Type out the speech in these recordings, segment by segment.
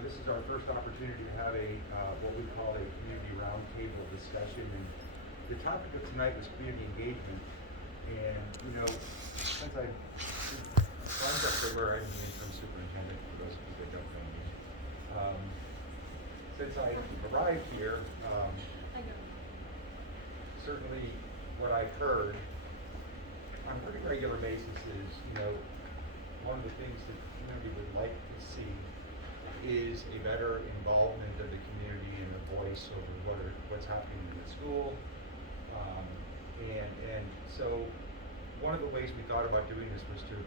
this is our first opportunity to have what we call a community roundtable discussion, and the topic of tonight was community engagement. And, since I'm Jeff River, I'm the interim superintendent, for those of you that don't know me. Since I arrived here, certainly what I've heard on a pretty regular basis is, one of the things that the community would like to see is a better involvement of the community and a voice over what's happening in the school. And so one of the ways we thought about doing this was to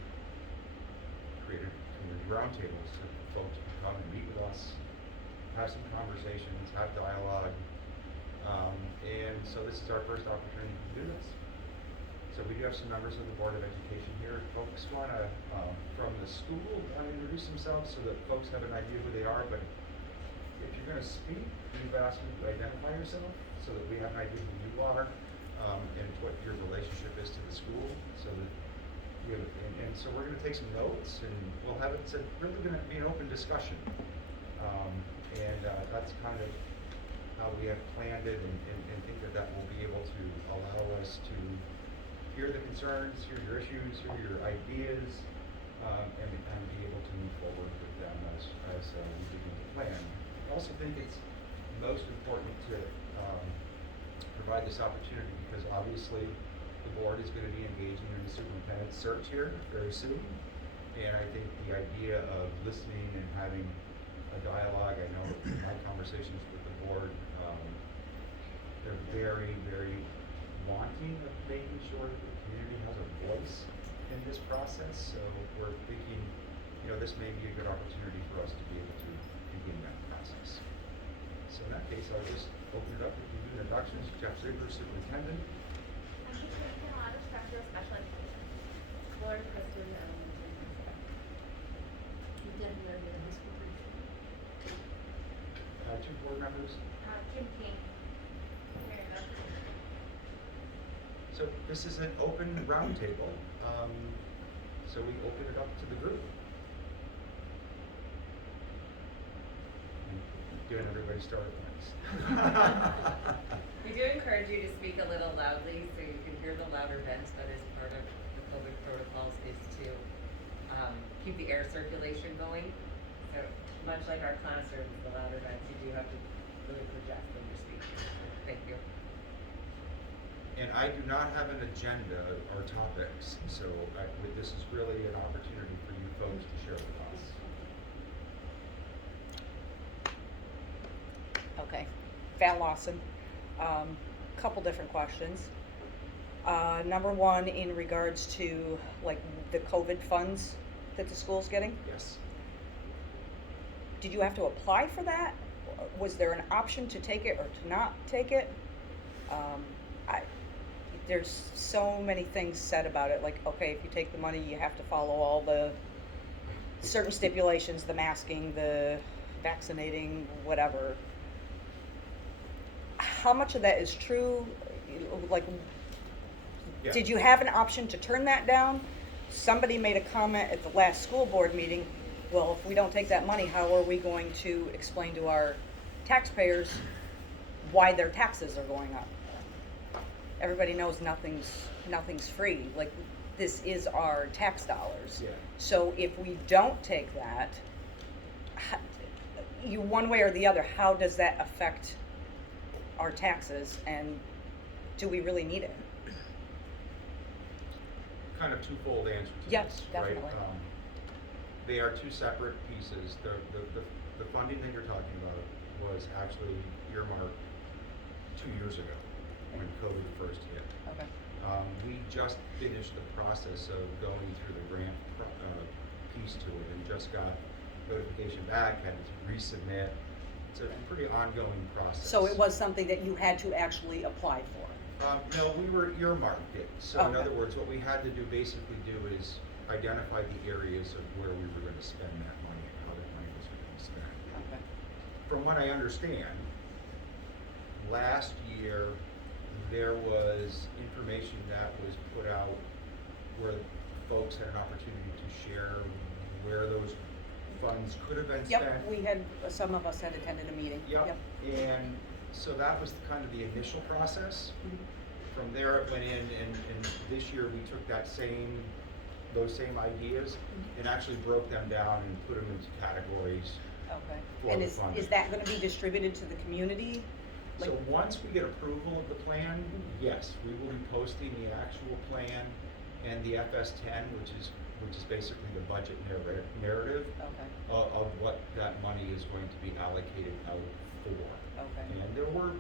create a community roundtable so folks can come and meet with us, have some conversations, have dialogue. And so this is our first opportunity to do this. So we do have some members of the Board of Education here. Folks want to, from the school, introduce themselves so that folks have an idea who they are. But if you're going to speak, we've asked you to identify yourself so that we have an idea who you are and what your relationship is to the school. So that and so we're going to take some notes, and we'll have it's really going to be an open discussion. That's kind of how we have planned it, and think that will be able to allow us to hear the concerns, hear your issues, hear your ideas, and be able to move forward with them as we begin to plan. I also think it's most important to provide this opportunity because obviously the board is going to be engaging in the superintendent's search here very soon. And I think the idea of listening and having a dialogue, I know in my conversations with the board, they're very, very wanting of making sure that the community has a voice in this process. So we're thinking, this may be a good opportunity for us to be able to begin that process. So in that case, I'll just open it up with the introductions. Jeff Ziegler, Superintendent. I'm teacher Carolina Spector, Special Education. Laura Preston, Elementary. Debbie Murray, High School Principal. Two board members. Kim King. Mary Beth. So this is an open roundtable. So we open it up to the group. Doing everybody start at once. We do encourage you to speak a little loudly so you can hear the louder vents. That is part of the COVID protocols, is to keep the air circulation going. So much like our classrooms, the louder vents, you do have to really project when you're speaking. Thank you. And I do not have an agenda or topics, so this is really an opportunity for you folks to share with us. Okay, Val Lawson. Couple different questions. Number one, in regards to like the COVID funds that the school's getting, Yes. did you have to apply for that? Was there an option to take it or to not take it? There's so many things said about it, like, okay, if you take the money, you have to follow all the certain stipulations, the masking, the vaccinating, whatever. How much of that is true? Like, Yeah. did you have an option to turn that down? Somebody made a comment at the last school board meeting, well, if we don't take that money, how are we going to explain to our taxpayers why their taxes are going up? Everybody knows nothing's free. Like, this is our tax dollars. Yeah. So if we don't take that, one way or the other, how does that affect our taxes, and do we really need it? Kind of twofold answer to Yes, this, definitely. right? They are two separate pieces. The funding that you're talking about was actually earmarked 2 years ago when COVID first hit. Okay. We just finished the process of going through the grant piece to it and just got notification back, had to resubmit. It's a pretty ongoing process. So it was something that you had to actually apply for? No, we were earmarked it. So in Okay. other words, what we had to basically do is identify the areas of where we were going to spend that money and how that money was going to be spent. Okay. From what I understand, last year there was information that was put out where folks had an opportunity to share where those funds could have been spent. Yep, we had, some of us had attended a meeting. Yep, and so that was kind of the initial process. Mhm. From there, it went in, and this year, we took those same ideas, and actually broke them down and put them into categories. Okay. For And the is funding. that gonna be distributed to the community? So Like- once we get approval of the plan, yes, we will be posting the actual plan and the FS10, which is basically the budget narrative Okay, of what that money is going to be allocated out for. okay. And there were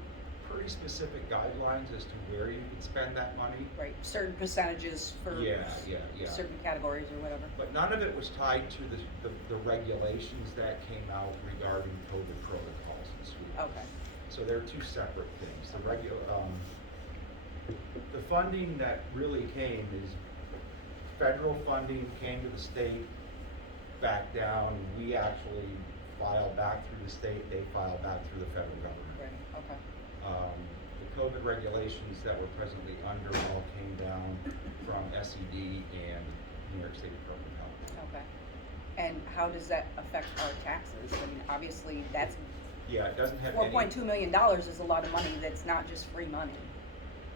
pretty specific guidelines as to where you could spend that money. Right, certain percentages for Yeah. certain categories or whatever. But none of it was tied to the regulations that came out regarding COVID protocols in school. Okay, So they're two separate things. The funding that really came is federal funding came to the state, back down. We actually filed back through the state, they filed back through the federal government. right, okay. The COVID regulations that we're presently under all came down from SED and New York State Department of Health. Okay. And how does that affect our taxes? I mean, obviously, that's, Yeah, it doesn't have any. $4.2 million is a lot of money that's not just free money.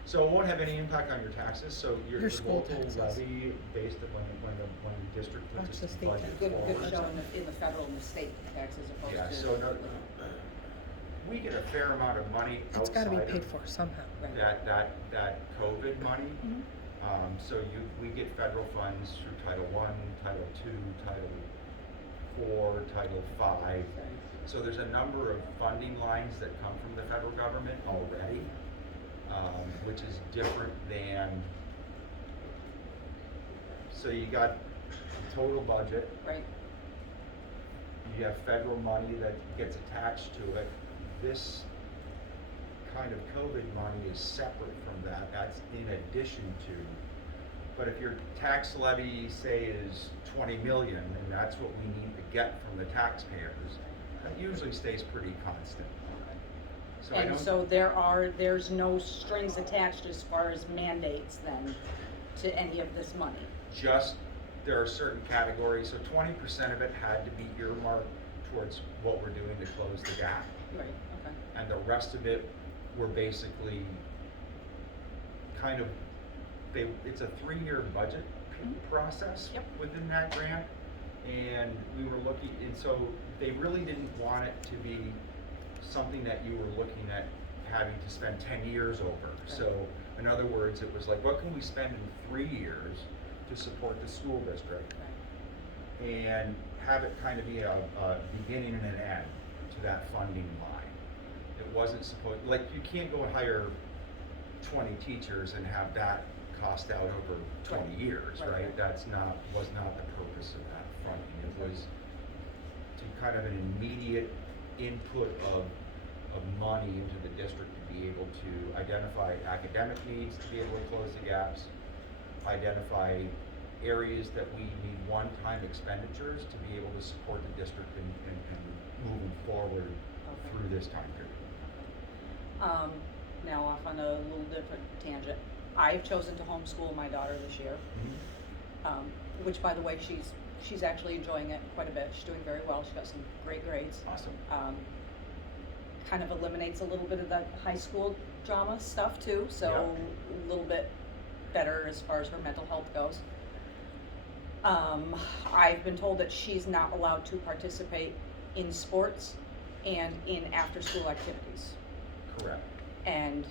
So it won't have any impact on your taxes, so your school local taxes. levy based on when the district puts That's its the state budget tax. Good, forward. good show in the federal and the state tax as opposed to. Yeah, so no, we get a fair amount of money It's gotta be outside paid of for somehow. Right. that COVID money. Mhm. So we get federal funds through Title I, Title II, Title IV, Title V. So there's a number of funding lines that come from the federal government already, which is different than, so you got total budget, Right, you have federal money that gets attached to it. This kind of COVID money is separate from that, that's in addition to. But if your tax levy, say, is 20 million, and that's what we need to get from the taxpayers, that usually stays pretty constant. So I and don't, so there's no strings attached as far as mandates then to any of this money? just, there are certain categories, so 20% of it had to be earmarked towards what we're doing to close the gap. Right, okay. And the rest of it were basically kind of, it's a 3-year budget Mhm. process Yep. within that grant. And we were looking, and so they really didn't want it to be something that you were looking at having to spend 10 years over. So in other words, it was like, what can we spend in 3 years to support the school district? Right. And have it kind of be a beginning and an end to that funding line. It wasn't supposed, like, you can't go and hire 20 teachers and have that cost out over 20 Right. years, Right, right? right. That's not, was not the purpose of that funding. It was to kind of an immediate input of money into the district to be able to identify academic needs, to be able to close the gaps, identify areas that we need one-time expenditures to be able to support the district and moving forward Okay. through this time period. Now off on a little different tangent. I've chosen to homeschool my daughter this year, which by the way, she's actually enjoying it quite a bit. She's doing very well. She got some great grades. Awesome. Kind of eliminates a little bit of that high school drama stuff too, so a little bit better as far as her mental health goes. I've been told that she's not allowed to participate in sports and in after-school activities. Correct. And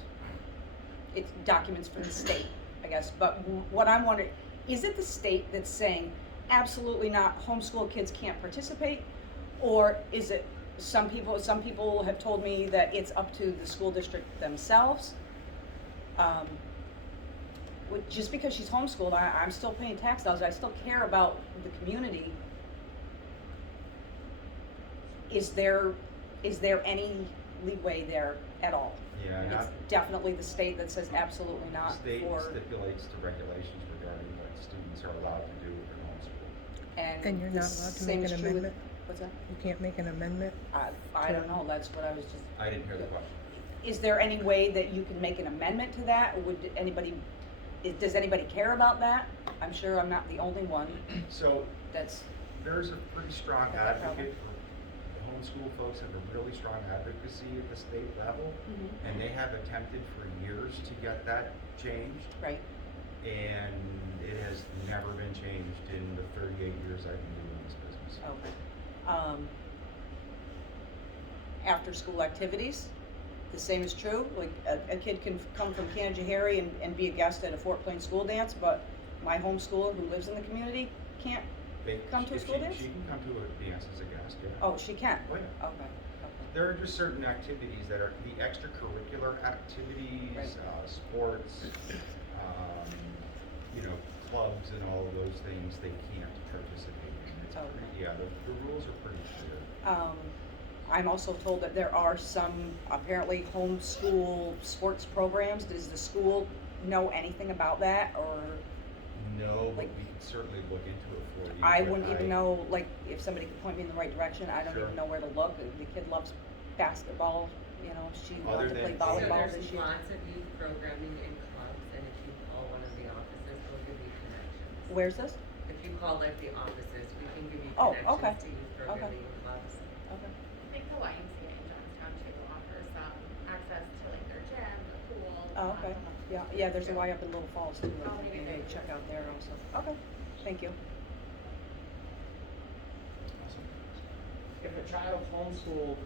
it's documents from the state, I guess, but what I'm wondering, is it the state that's saying absolutely not, homeschool kids can't participate? Or is it some people have told me that it's up to the school district themselves? Just because she's homeschooled, I'm still paying tax dollars, I still care about the community. Is there any leeway there at all? Yeah, It's not, definitely the state that says absolutely not state for, stipulates the regulations regarding what students are allowed to do within homeschool. And you're the not allowed to same make is an true with- amendment? What's that? You can't make an amendment? I don't know, that's what I was just, I didn't hear the question. is there any way that you can make an amendment to that? Does anybody care about that? I'm sure I'm not the only one So that's, there's a pretty strong Got that problem. advocate for the homeschool folks have a really strong advocacy at the state level. Mhm. And they have attempted for years to get that changed. Right. And it has never been changed in the 38 years I've been doing this business. Okay. After-school activities, the same is true. Like, a kid can come from Canajoharie and be a guest at a Fort Plain school dance, but my homeschooler who lives in the community can't. Come to a If school she- dance? She can come to a dance as a guest, yeah. Oh, she can? Oh, yeah. Okay, okay. There are just certain activities that are the extracurricular activities, Right. Sports, you know, clubs and all of those things, they can't participate in. It's Okay. pretty, yeah, the rules are pretty clear. I'm also told that there are some apparently homeschool sports programs. Does the school know anything about that, or? No, but Like- we can certainly look into it for you. I but wouldn't even know, like, if somebody could point me in the right direction, I don't Sure. even know where to look. The kid loves basketball, you know, she Other wants to play than- So volleyball there's this year. lots of youth programming in clubs, and if you call one of the offices, they'll give you connections. Where's this? If you call like the offices, we can give you Oh, okay. connections to youth programming in clubs. Okay. I think the YMCA in Johnstown too offers access to like their gym, the pool. Oh, okay. Yeah, there's a Y up in Little Falls too. Oh, maybe Maybe there. check out there also. Okay, thank you. If a child's homeschooled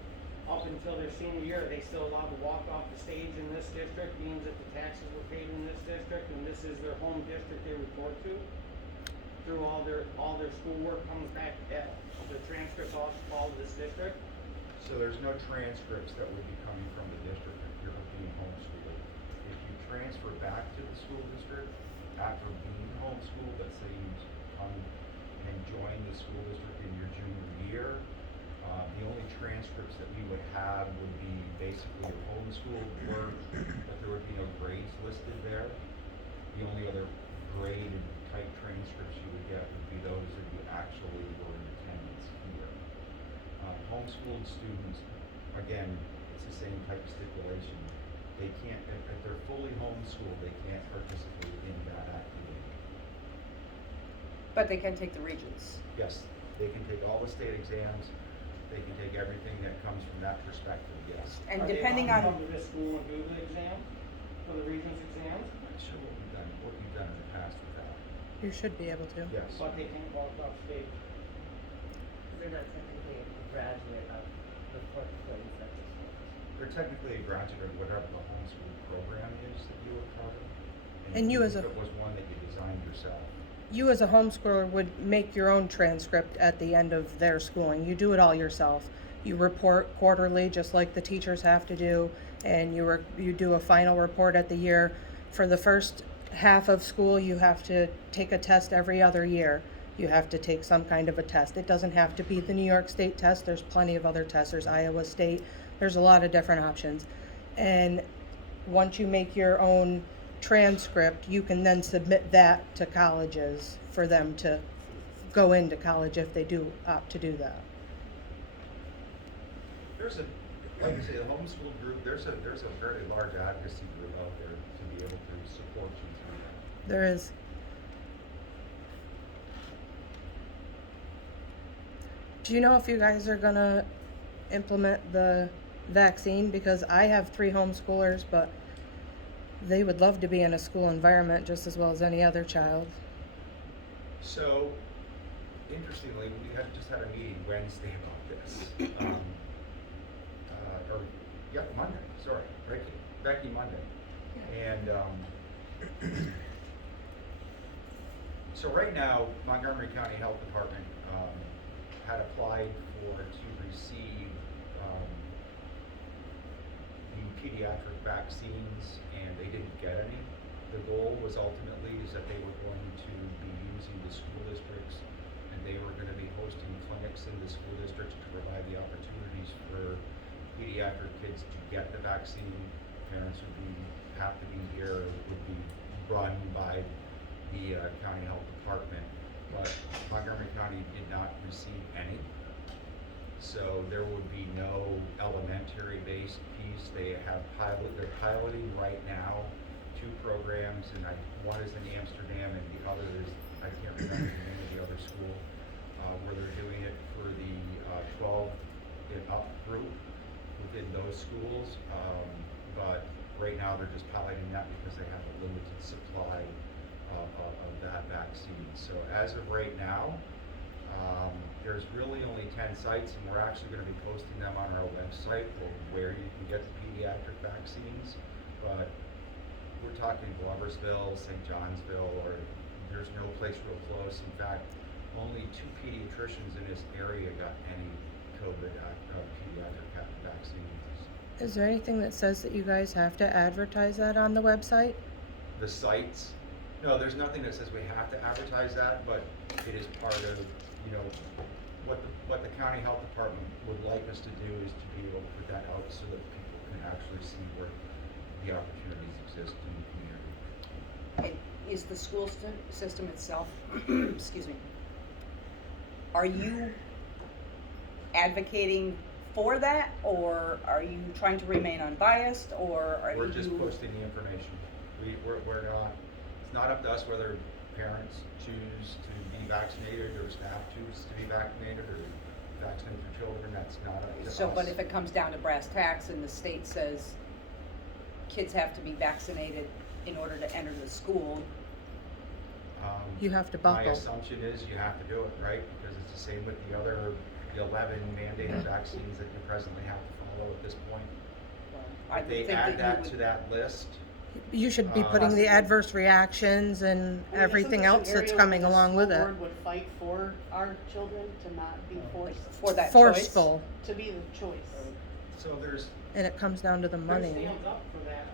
up until their senior year, are they still allowed to walk off the stage in this district, means that the taxes were paid in this district, and this is their home district they report to? Through all their schoolwork comes back, the transcripts all fall to this district? So there's no transcripts that would be coming from the district if you're being homeschooled. If you transfer back to the school district after being homeschooled, let's say you come and join the school district in your junior year, the only transcripts that we would have would be basically your homeschooled work, but there would be no grades listed there. The only other graded type transcripts you would get would be those that you actually were in attendance here. Homeschooled students, again, it's the same type of stipulation. They can't, if they're fully homeschooled, they can't participate in that activity. But they can take the Regents. Yes, they can take all the state exams, they can take everything that comes from that perspective, yes. And Are they depending allowed to on, come to this school and do the exam, for the Regents exams? I'm not sure what you've done in the past with that. You should be able to. Yes. But they can't walk off stage. Because they're not technically a graduate of the Fort Plain Central Schools. They're technically a graduate of whatever the homeschool program is that you were part of. And you as a- if it was one that you designed yourself. You as a homeschooler would make your own transcript at the end of their schooling. You do it all yourself. You report quarterly, just like the teachers have to do, and you do a final report at the year. For the first half of school, you have to take a test every other year. You have to take some kind of a test. It doesn't have to be the New York State test. There's plenty of other tests. There's Iowa State. There's a lot of different options. And once you make your own transcript, you can then submit that to colleges for them to go into college if they do opt to do that. There's a, like I say, the homeschool group, there's a very large advocacy group out there to be able to support you through that. There is. Do you know if you guys are gonna implement the vaccine? Because I have 3 homeschoolers, but they would love to be in a school environment just as well as any other child. So, interestingly, we just had a meeting Wednesday about this. Monday, sorry, Becky Monday. And, so right now, Montgomery County Health Department, had applied to receive, the pediatric vaccines, and they didn't get any. The goal was ultimately is that they were going to be using the school districts, and they were gonna be hosting clinics in the school districts to provide the opportunities for pediatric kids to get the vaccine. Parents would have to be here, it would be run by the county health department, but Montgomery County did not receive any. So there would be no elementary-based piece. They're piloting right now 2 programs, and one is in Amsterdam and the other is, I can't remember the name of the other school. where they're doing it for the 12 and up group within those schools. But right now, they're just piloting that because they have a limited supply of that vaccine. So as of right now, there's really only 10 sites, and we're actually going to be posting them on our website where you can get the pediatric vaccines. But we're talking Gloversville, St. Johnsville, or there's no place real close. In fact, only 2 pediatricians in this area got any COVID pediatric vaccines. Is there anything that says that you guys have to advertise that on the website? The sites, no, there's nothing that says we have to advertise that, but it is part of, you know, what the county health department would like us to do is to be able to put that out so that people can actually see where the opportunities exist in the community. And is the school system itself, excuse me, are you advocating for that, or are you trying to remain unbiased, or are you? We're just posting the information. We're not, it's not up to us whether parents choose to be vaccinated or staff choose to be vaccinated or vaccinate their children. That's not up to us. So, but if it comes down to brass tacks and the state says kids have to be vaccinated in order to enter the school, You have to My buckle. assumption is you have to do it, right? Because it's the same with the other 11 mandated vaccines that you presently have to follow at this point. I If would they think add that that you to would. that list, You should be putting the adverse reactions and I mean, everything isn't this an else that's area coming where the along with school it. board would fight for our children to not be forced, For that choice. Forceful, to be the choice. so there's, and it comes down to the There's money. stands up for that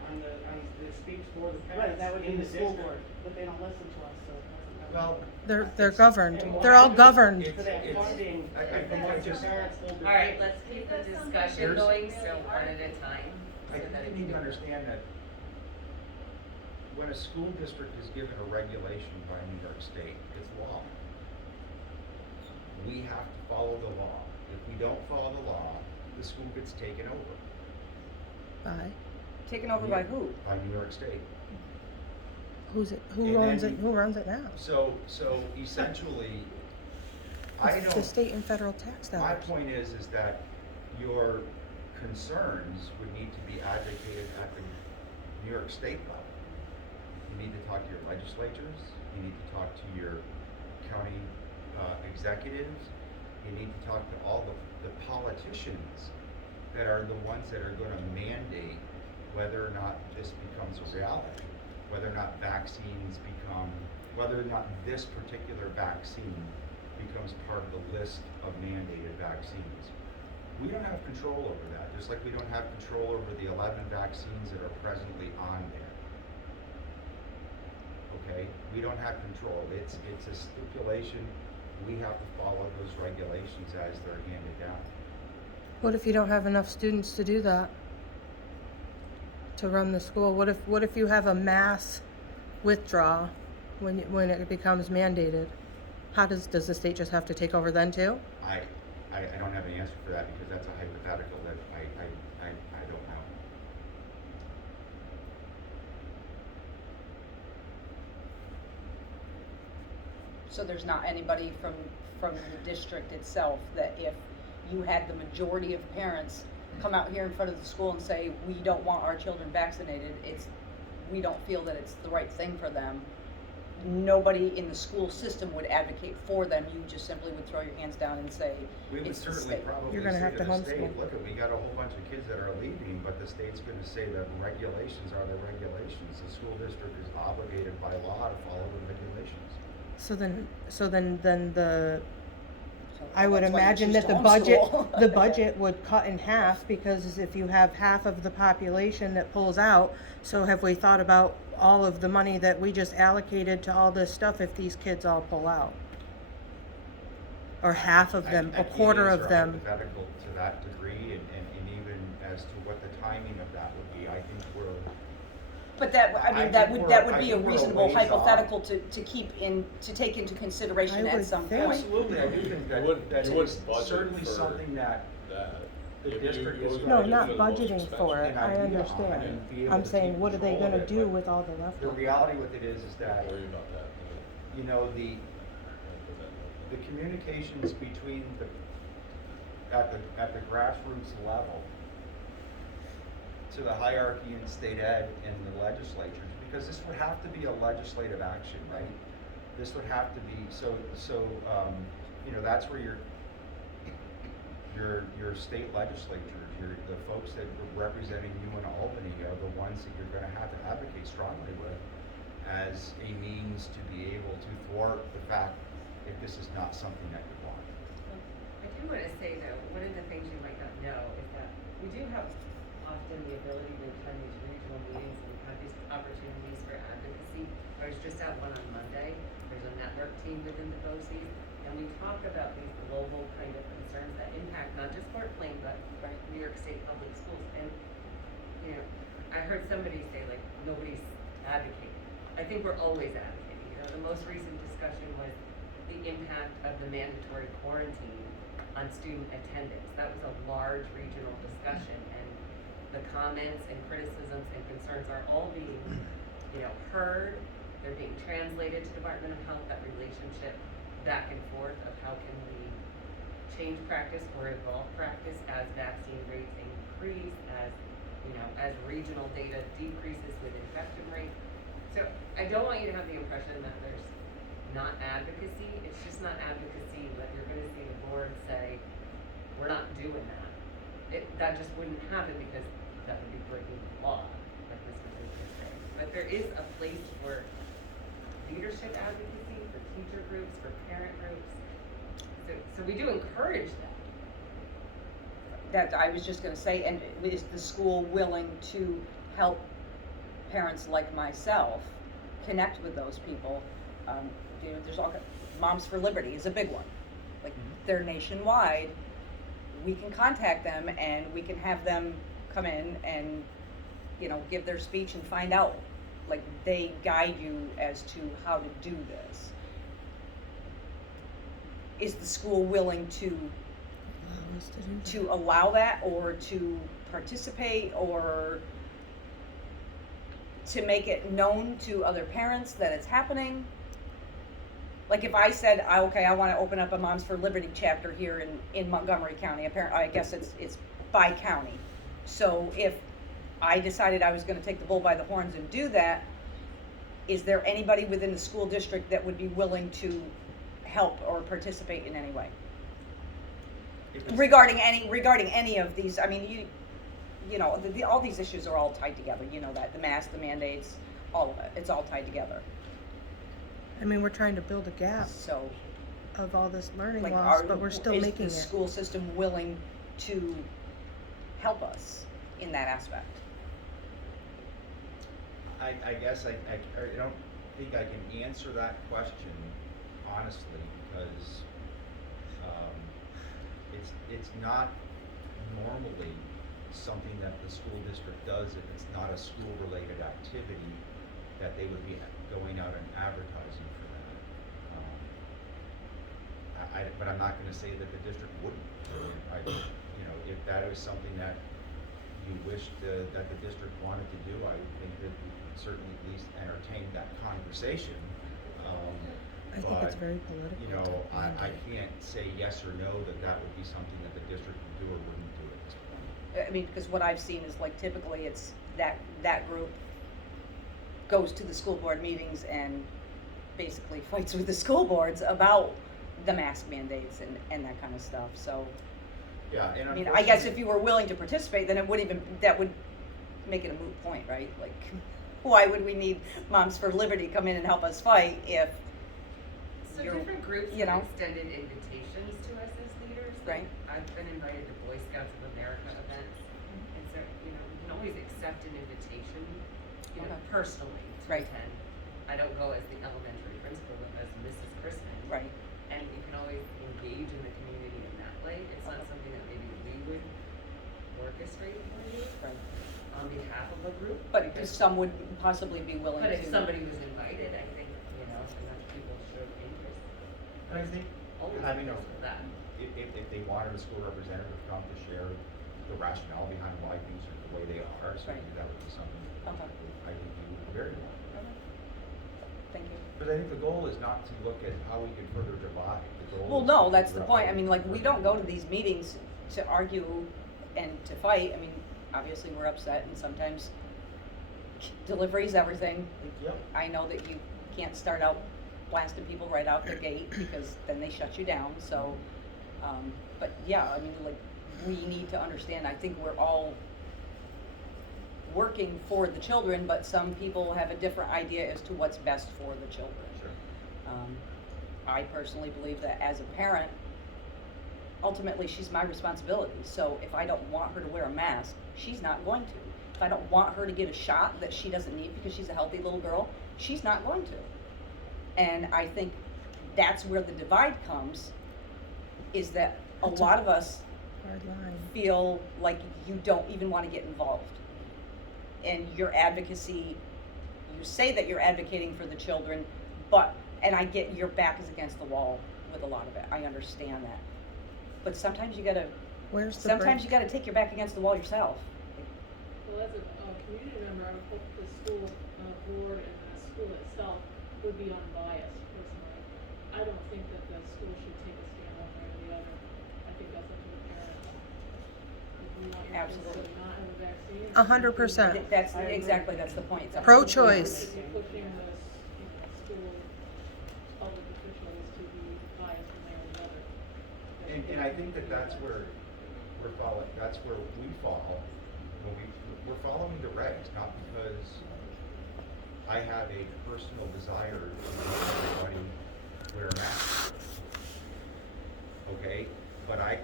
it speaks for the Right, parents that would be in the school district. board, but they don't listen to us, so it doesn't matter. well. They're governed. And They're all why- governed. For that It's- funding, I if think I the just- parents will All right, debate. let's keep the Is this discussion something going, really so one hard? at a time. I so think that you it need to can- understand that when a school district is given a regulation by New York State, it's law. We have to follow the law. If we don't follow the law, the school gets taken over Bye. Taken over by who? by New York State. Who's it? And Who owns then- it? Who runs it now? So essentially, I It's the don't, state and federal tax my dollars. point is that your concerns would need to be advocated at the New York State level. You need to talk to your legislatures, you need to talk to your county executives, you need to talk to all the politicians that are the ones that are gonna mandate whether or not this becomes a reality, whether or not vaccines become, whether or not this particular vaccine becomes part of the list of mandated vaccines. We don't have control over that, just like we don't have control over the 11 vaccines that are presently on there. Okay, we don't have control. It's a stipulation. We have to follow those regulations as they're handed down. What if you don't have enough students to do that? To run the school? What if you have a mass withdrawal when it becomes mandated? How does the state just have to take over then too? I don't have an answer for that because that's a hypothetical that I don't know. So there's not anybody from the district itself that if you had the majority of parents come out here in front of the school and say, we don't want our children vaccinated, we don't feel that it's the right thing for them, nobody in the school system would advocate for them, you just simply would throw your hands down and say, We would it's the certainly state. probably You're gonna say have to to the state, homeschool. look, we got a whole bunch of kids that are leaving, but the state's gonna say that regulations are the regulations. The school district is obligated by law to follow the regulations. So then the So I would that's why you imagine choose that to the budget, homeschool. the budget would cut in half, because if you have half of the population that pulls out, so have we thought about all of the money that we just allocated to all this stuff if these kids all pull out? Or half of them, I a can't quarter answer of them? hypothetical to that degree, and even as to what the timing of that would be, I think we're, But that, I I mean, that think would, we're- that would I be a think we're a reasonable ways off. hypothetical to keep in, to take into consideration I at would some think. point. absolutely, I do think that, You wouldn't- that you is wouldn't budget certainly for something that that. the You- district you is always No, budget not for the most budgeting for it, An I idea on understand. and be able I'm to saying, keep what are they control of gonna it, do but with all the The leftovers? reality with it is that, Don't worry about that. you know, the, the communications between at the grassroots level to the hierarchy in state ed and the legislatures, because this would have to be a legislative action, right? This would have to be, you know, that's where your state legislatures, the folks that are representing you in Albany are the ones that you're gonna have to advocate strongly with as a means to be able to thwart the fact if this is not something that you want. I do want to say though, one of the things you might not know is that we do have often the ability to attend these regional meetings and have these opportunities for advocacy. I was just at one on Monday. There's a network team within the BOCES, and we talk about these global kind of concerns that impact not just Fort Plain, but New York State public schools. And, you know, I heard somebody say, like, nobody's advocating. I think we're always advocating. You know, the most recent discussion was the impact of the mandatory quarantine on student attendance. That was a large regional discussion, and the comments and criticisms and concerns are all being, you know, heard. They're being translated to Department of Health, that relationship back and forth of how can we change practice or evolve practice as vaccine rates increase, as, you know, as regional data decreases with infection rate. So I don't want you to have the impression that there's not advocacy. It's just not advocacy that you're gonna see the board say, we're not doing that. That just wouldn't happen because that would be breaking the law, like this was saying. But there is a place for leadership advocacy, for teacher groups, for parent groups. So we do encourage that. That, I was just gonna say, and is the school willing to help parents like myself connect with those people? You know, there's all, Moms for Liberty is a big one. Like, they're nationwide. We can contact them and we can have them come in and, you know, give their speech and find out. Like, they guide you as to how to do this. Is the school willing to allow that, or to participate, or to make it known to other parents that it's happening? Like, if I said, okay, I want to open up a Moms for Liberty chapter here in Montgomery County, I guess it's by county. So if I decided I was going to take the bull by the horns and do that, is there anybody within the school district that would be willing to help or participate in any way? Regarding any of these, I mean, you know, all these issues are all tied together. You know that, the masks, the mandates, all of it, it's all tied together. I mean, we're trying to build a gap So, of all this learning like, loss, but we're still making is the it. school system willing to help us in that aspect? I guess I don't think I can answer that question honestly, because it's not normally something that the school district does if it's not a school-related activity, that they would be going out and advertising for that. But I'm not gonna say that the district wouldn't. You know, if that is something that you wished that the district wanted to do, I would think that we could certainly at least entertain that conversation. I think it's very political. You know, to I mandate. can't say yes or no that would be something that the district would do or wouldn't do at this point. I mean, because what I've seen is, like, typically it's that group goes to the school board meetings and basically fights with the school boards about the mask mandates and that kind of stuff, so. Yeah, and I mean, I guess unfortunately- if you were willing to participate, then that would make it a moot point, right? Like, why would we need Moms for Liberty come in and help us fight if, So You're- different groups you have know. extended invitations to us as leaders. Like, Right. I've been invited to Boy Scouts of America events, and so, you know, you can always accept an invitation, you know, Okay. personally to Right. attend. I don't go as the elementary principal, but as Mrs. Chrisman. right? And you can always engage in the community in that way. It's not something that maybe we would orchestrate for you Right. on behalf of a group. But because- some would possibly be willing to. But if somebody was invited, I think, you know, enough people showed interest. And I think Always having a, interest in that. if they wanted a school representative to come to share the rationale behind why things are the way they are, certainly that would be something that Okay. I think you would very well. Thank you. Because I think the goal is not to look at how we can further divide. The goal Well, is no, to that's the figure out point. how I mean, like, we don't go to these meetings to argue and to fight. I mean, obviously, we're upset and sometimes delivery is everything. Yep. I know that you can't start out blasting people right out the gate because then they shut you down, so, but yeah, I mean, like, we need to understand, I think we're all working for the children, but some people have a different idea as to what's best for the children. Sure. I personally believe that as a parent, ultimately, she's my responsibility. So if I don't want her to wear a mask, she's not going to. If I don't want her to get a shot that she doesn't need because she's a healthy little girl, she's not going to. And I think that's where the divide comes, is that a That's lot of us Hard line. feel like you don't even want to get involved. And your advocacy, you say that you're advocating for the children, but, and I get your back is against the wall with a lot of it, I understand that. But sometimes you gotta, Where's the sometimes break? you gotta take your back against the wall yourself. Well, as a community member, I would hope the school board and the school itself would be unbiased personally. I don't think that the school should take a stand one way or the other. I think that's up to the parents. If you want your kids Absolutely. to not have a vaccine. 100%. That's, exactly, that's the point. It's up to the Pro-choice. If you're pushing the, school public officials to be biased one way or the other. And I think that that's where we're following, that's where we fall, when we're following the regs, not because I have a personal desire to make everybody wear a mask. Okay, but I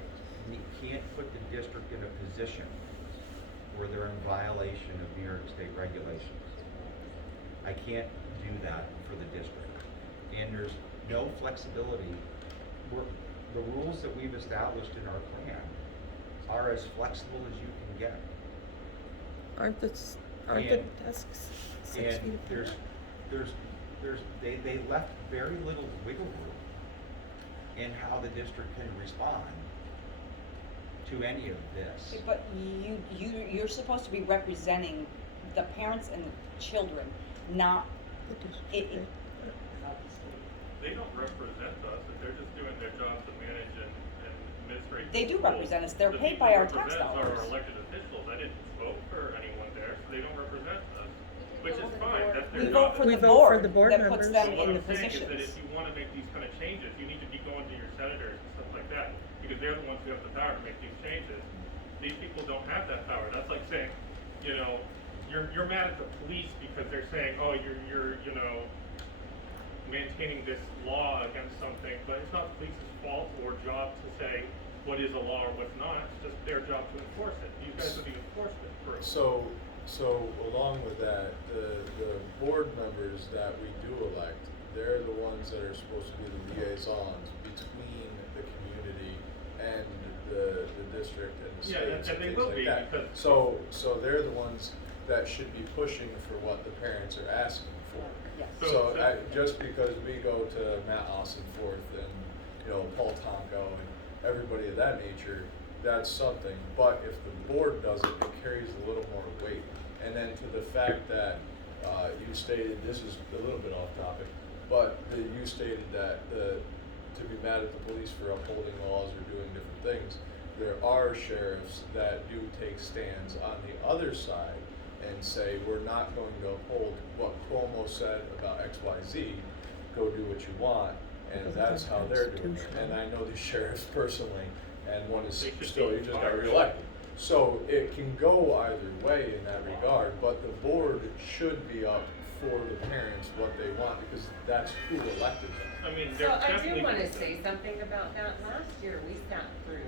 can't put the district in a position where they're in violation of New York State regulations. I can't do that for the district. And there's no flexibility. The rules that we've established in our plan are as flexible as you can get. Aren't the And- desks 6 And feet apart? they left very little wiggle room in how the district can respond to any of this. But you're supposed to be representing the parents and the children, not, The district it- break. They don't represent us, if they're just doing their job to manage and administrate. They the do schools. represent us. They're The paid people by who our tax represent us dollars. are our elected officials, I didn't vote for anyone there, so they don't represent us, We which can is vote for the fine, board. that's we their vote job. for We the vote for board the board that puts members. them But what in the I'm saying is that positions. if you wanna make these kind of changes, you need to be going to your senators and stuff like that, because they're the ones who have the power to make these changes. These people don't have that power, that's like saying, you know, you're mad at the police because they're saying, oh, you're, you know, maintaining this law against something, but it's not the police's fault or job to say what is a law or what's not, it's just their job to enforce it. These guys are the enforcement group. So along with that, the board members that we do elect, they're the ones that are supposed to be the liaisons between the community and the district and the Yeah, states and they things will like be, that. because- So they're the ones that should be pushing for what the parents are asking for. Yes. So- Just because we go to Matt Ossenforth and, you know, Paul Tonko and everybody of that nature, that's something, but if the board does it, it carries a little more weight. And then to the fact that, you stated, this is a little bit off topic, but you stated that to be mad at the police for upholding laws or doing different things, there are sheriffs that do take stands on the other side and say, we're not going to uphold what Cuomo said about X, Y, Z, go do what you want, and Because that's it's how they're doing it. unconstitutional. And I know these sheriffs personally, and one is They should still, be he just got fired. reelected. So it can go either way in that regard, but the board should be up for the parents what they want, because that's who elected them. I mean, So they're I definitely. do wanna say something about that. Last year, we sat through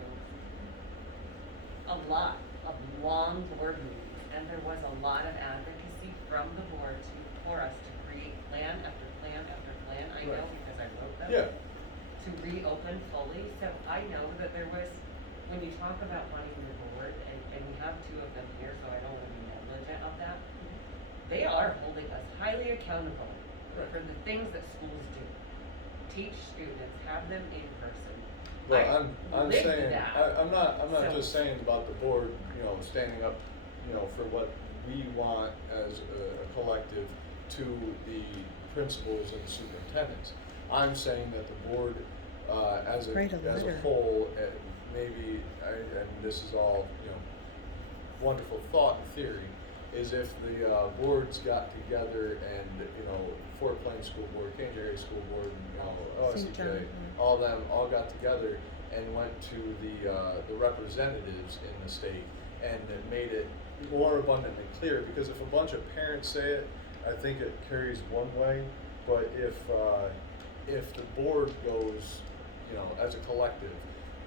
a lot of long board meetings, and there was a lot of advocacy from the board for us to create plan after plan after plan. I know Right. because I wrote them. Yeah. To reopen fully, so I know that there was, when you talk about money in the board, and we have two of them here, so I don't wanna be negligent of that. They are holding us highly accountable Right. for the things that schools do. Teach students, have them in person. Well, I I'm lived saying, that. I'm not So- just saying about the board, you know, standing up, you know, for what we want as a collective to the principals and superintendents. I'm saying that the board, as Create a a litter. whole, maybe, and this is all, wonderful thought and theory, is if the boards got together and, Fort Plains School Board, Kansas Area School Board, St. John, OSCJ, all them all got together and went to the representatives in the state and then made it more abundantly clear, because if a bunch of parents say it, I think it carries one way, but if the board goes, as a collective,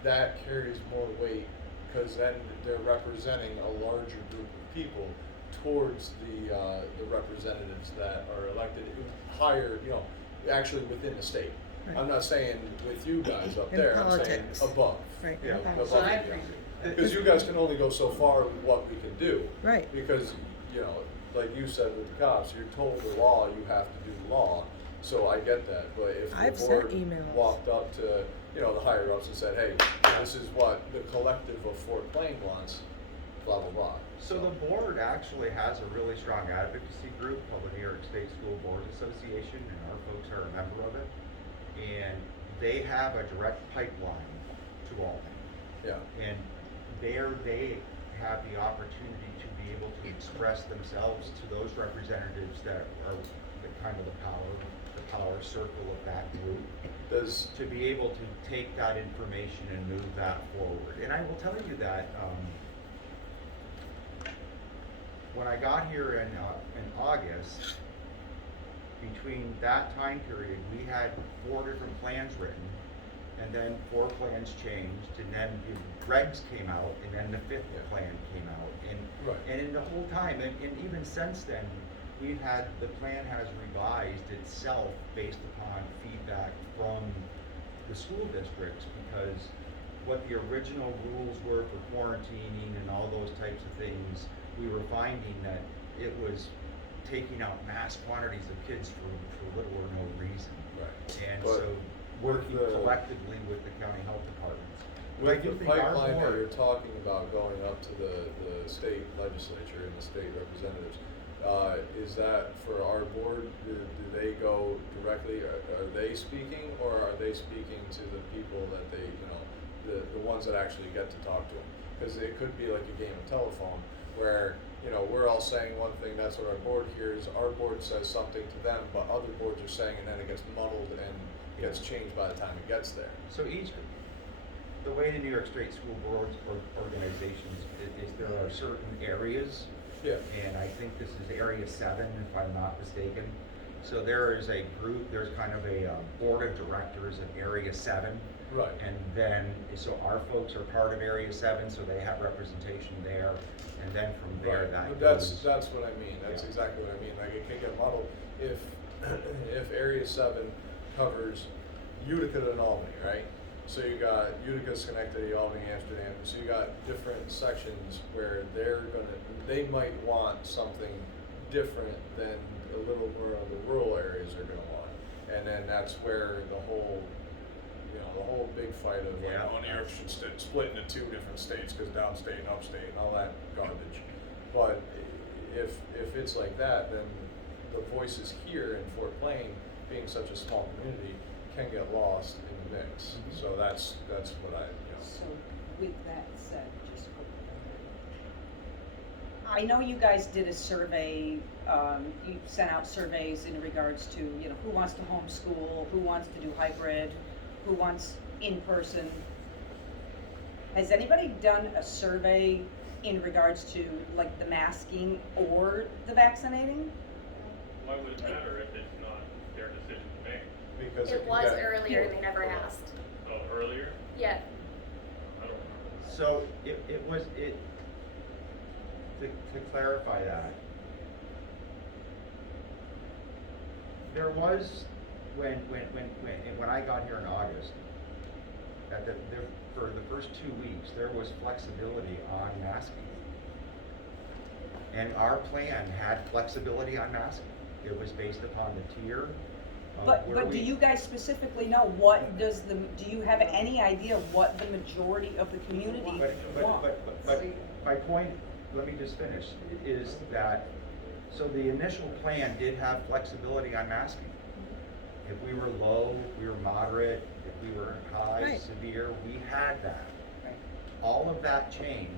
that carries more weight, because then they're representing a larger group of people towards the representatives that are elected higher, actually within the state. Right. I'm not saying with you guys up In there, I'm politics. saying above. Right. Yeah. Above So I and appreciate beyond. Because you guys can only go so far with what we can do. Right. Because, like you said with the cops, you're told the law, you have to do the law. So I get that, but if I've the sent board emails. walked up to, the higher ups and said, hey, this is what the collective of Fort Plain wants, blah, blah, blah. So the board actually has a really strong advocacy group called the New York State School Boards Association, and our folks are a member of it. And they have a direct pipeline to all that. Yeah. And there they have the opportunity to be able to express themselves to those representatives that are the kind of the power circle of that group, to be able to take that information and move that forward. And I will tell you that when I got here in August, between that time period, we had 4 different plans written, and then 4 plans changed, and then the regs came out, and then the 5th plan came out. And in the whole time, and even since then, the plan has revised itself based upon feedback from the school districts, because what the original rules were for quarantining and all those types of things, we were finding that it was taking out mass quantities of kids for little or no reason. Right. And But so working collectively with the county health departments. But I With do the think our pipeline that board- you're talking about going up to the state legislature and the state representatives, is that for our board, do they go directly, are they speaking, or are they speaking to the people that they, the ones that actually get to talk to them? Because it could be like a game of telephone, where, we're all saying one thing, that's what our board hears, our board says something to them, but other boards are saying, and then it gets muddled and gets changed by the time it gets there. So the way the New York State School Boards organizations is there are certain areas. Yeah. And I think this is Area 7, if I'm not mistaken. So there is a group, there's kind of a board of directors in Area 7. Right. And then, so our folks are part of Area 7, so they have representation there. And then from there, Right. that But goes. that's what I mean, that's Yeah. exactly what I mean, like, it can get muddled if Area 7 covers Utica and Albany, right? So you got Utica, Schenectady, Albany, Amsterdam, so you got different sections where they might want something different than a little more of the rural areas are gonna want. And then that's where the whole big fight of like, Yeah. New York should split into 2 different states, cause downstate and upstate and all that garbage. But if it's like that, then the voices here in Fort Plain, being such a small community, can get lost in the mix. Mhm. So that's what I. So with that said, just I know you guys did a survey, you sent out surveys in regards to, who wants to homeschool, who wants to do hybrid, who wants in-person. Has anybody done a survey in regards to like the masking or the vaccinating? Why would it matter if it's not their decision to make? Because It can was get- earlier, they never asked. Oh, earlier? Yeah, I don't remember. So to clarify that, there was, when I got here in August, for the first 2 weeks, there was flexibility on masking. And our plan had flexibility on masking. It was based upon the tier. But do you guys specifically know do you have any idea what the majority of the community want? But my point, let me just finish, is that, so the initial plan did have flexibility on masking. If we were low, we were moderate, if we were high, Right. severe, we had that. Right. All of that changed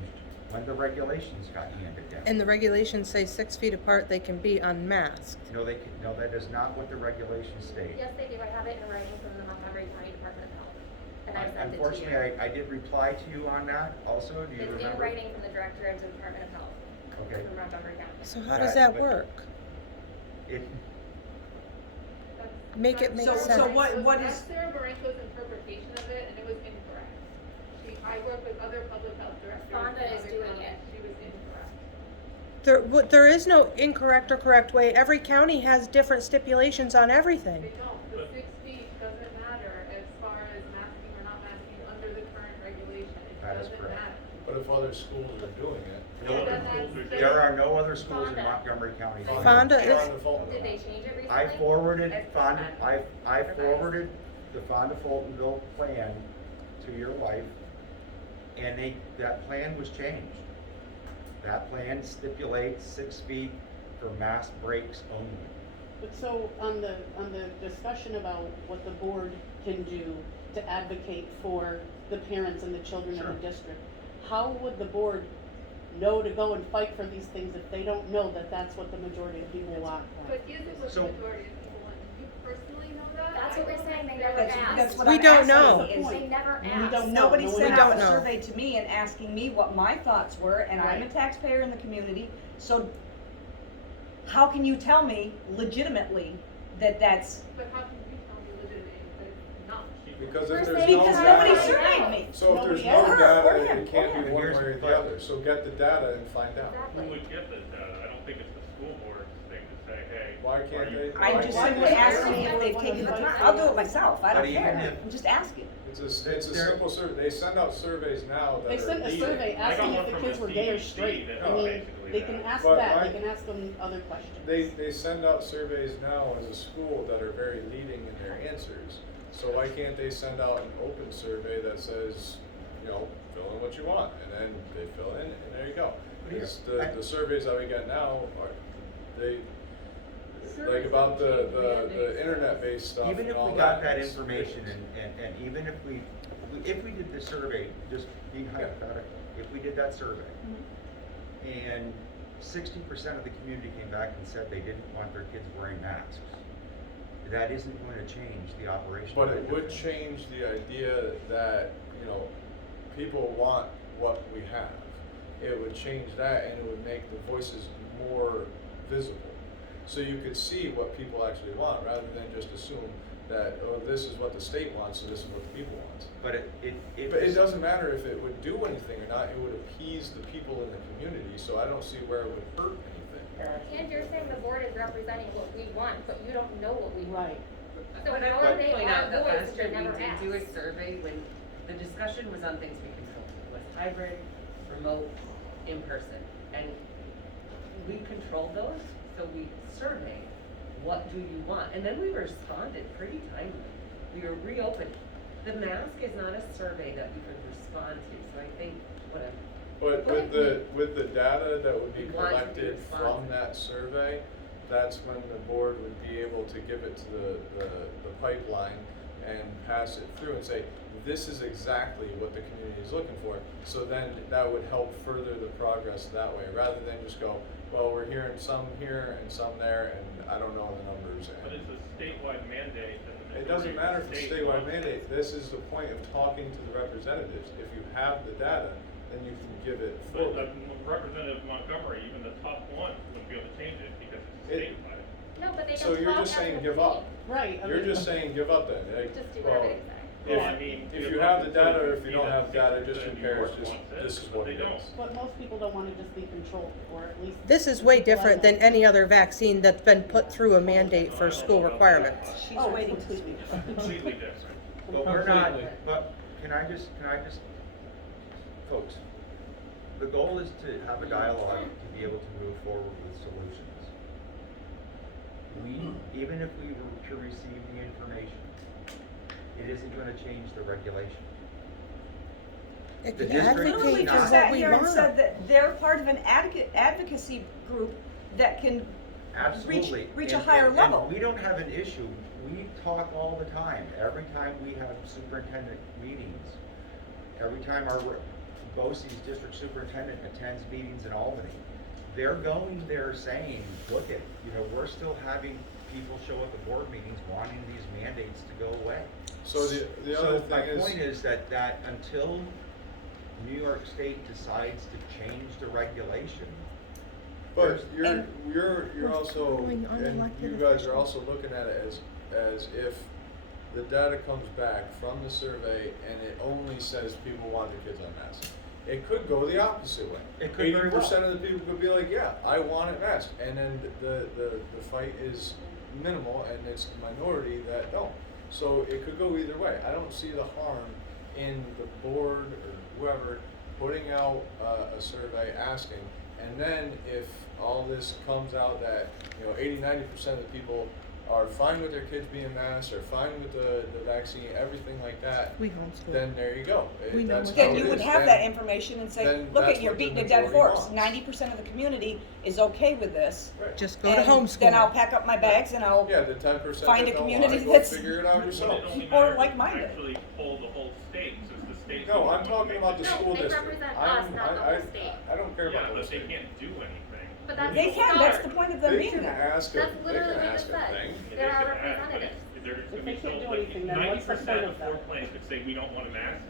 when the regulations got handed down. And the regulations say 6 feet apart, they can be unmasked. No, no, that is not what the regulations state. Yes, they do. I have it in writing from the Montgomery County Department of Health. And I sent it to you. Unfortunately, I did reply to you on that also, do you It's remember? in writing from the Director of the Department of Health. Okay. From Montgomery County. So how does that But- work? It, Make it make So- sense. so what That's is- Sarah Marenko's interpretation of it, and it was incorrect. I work with other public health directors. Fonda in is other doing counties. it. She was incorrect. There is no incorrect or correct way. Every county has different stipulations on everything. They don't. The 6 feet doesn't matter as far as masking or not masking under the current regulation. It That is doesn't correct. matter. But if other schools are doing it. No other Then schools are that's- doing there it. are no other schools in Fonda. Montgomery County. Fonda is- Did they change it recently? I forwarded It's Fonda, fine. I forwarded the Fonda Fultonville plan to your wife, and that plan was changed. That plan stipulates 6 feet for mass breaks only. But so on the discussion about what the board can do to advocate for the parents and the children in Sure. the district, how would the board know to go and fight for these things if they don't know that that's what the majority of people want? But is it what the So- majority of people want? Do you personally know that? That's I what we're don't saying, they necessarily never know. asked. That's what We I'm don't asking. know. That's the They point. never We asked. don't know. Nobody No one sent We out don't a know. survey to me and asking me what my thoughts were, and I'm a Right. taxpayer in the community, so how can you tell me legitimately that that's, But how can you tell me legitimately that it's not? Because We're if there's saying no because nobody data, surveyed me. so if there's Nobody no asked. data, Or it him, can't or be him. one Here's way or the the other, so get the data and find out. Exactly. Who would get this data? I don't think it's the school board's thing to say, hey. Why are can't you- they? I'm Why just can't simply they- asking if they've taken the time, I'll do it myself, I But don't even care, if- I'm just asking. It's a There- simple survey, they send out surveys now that They are sent a leading. survey I got asking one if the from kids the were gay or CDC straight. that I was mean, basically they that. can ask But that, I- they can ask them other questions. They send out surveys now as a school that are very leading in their answers. So why can't they send out an open survey that says, fill in what you want, and then they fill in, and there you go. Because the surveys that we get now like about the internet-based stuff Even and if all we got that it's information ridiculous. and even if we did the survey, just being hypothetical, if we did that survey and 60% of the community came back and said they didn't want their kids wearing masks, that isn't going to change the operation. But it would change the idea that, people want what we have. It would change that and it would make the voices more visible. So you could see what people actually want rather than just assume that, oh, this is what the state wants, so this is what the people want. But But it doesn't matter if it would do anything or not, it would appease the people in the community, so I don't see where it would hurt anything. And you're saying the board is representing what we want, but you don't know what we want. Right. So But I how want are to they point our out that voice last if year they we never did asked? do a survey when the discussion was on things we controlled. It was hybrid, remote, in person. And we controlled those, so we surveyed, what do you want? And then we responded pretty timely. We were reopening. The mask is not a survey that we could respond to, so I think, whatever. But with the data that would be We want to be collected from responsive. that survey, that's when the board would be able to give it to the pipeline and pass it through and say, this is exactly what the community is looking for. So then that would help further the progress that way, rather than just go, well, we're hearing some here and some there, and I don't know the numbers. But it's a statewide mandate. And the It doesn't majority matter of if the it's state statewide wants mandate, it. this is the point of talking to the representatives. If you have the data, then you can give it But forward. Representative Montgomery, even the top one, wouldn't be able to change it because it's It- statewide. No, but they So can you're talk just as saying a give team. up. Right. I You're mean, just saying give up then, like, Just do well, whatever they say. if, Well, I mean, if if you have the it's data, or a if you don't have data, just 60% who New cares, York just, wants it, this is but what they it don't. is. But most people don't wanna just be controlled, or at least. This is way people I different know. than any other vaccine that's been put through a mandate for school requirements. She's Oh, waiting to completely. speak. Completely different. But we're not, but can I just, folks, the goal is to have a dialogue to be able to move forward with solutions. Even if we were to receive the information, it isn't gonna change the regulation. It The can district advocate is Literally for not- just what sat we here and want. said that they're part of an advocacy group that can Absolutely. reach a And- higher and level. we don't have an issue we talk all the time, every time we have superintendent meetings, every time our BOCES district superintendent attends meetings in Albany, they're going there saying, look at, we're still having people show up at board meetings wanting these mandates to go away. So the other thing my is. point is that until New York State decides to change the regulation, But And you're we're also, following and unelected you guys are officials. also looking at it as if the data comes back from the survey and it only says people want their kids unmasked. It could go the opposite way. It could very well. 80% of the people could be like, yeah, I want it masked, and then the fight is minimal and it's a minority that don't. So it could go either way. I don't see the harm in the board or whoever putting out a survey asking, and then if all this comes out that 80-90% of the people are fine with their kids being masked, or fine with the vaccine, everything like that, We homeschool. then there you go. We know That's what how Then it you would is. have Then- that information and say, then look that's at, you're what the beating a dead majority horse. wants. 90% of the community is okay with this. Right. Just go to And homeschool. then I'll pack up my bags and I'll, Yeah, the 10% Find that a don't community want it, go that's- figure it out But yourself. it only Or matters if you like-minded. actually poll the whole state, since the state. No, I'm talking about the No, school they district. represent I'm- us, not the I- whole state. I don't care Yeah, about the but they state. can't do anything. But that's they the can, that's start. the point of them They being can there. ask That's they can literally what ask you a said. thing. They're our They could add, but representatives. there's If gonna they be can't so, do like, anything, then what's the 90% point of of that? floor plans could say we don't want a mask.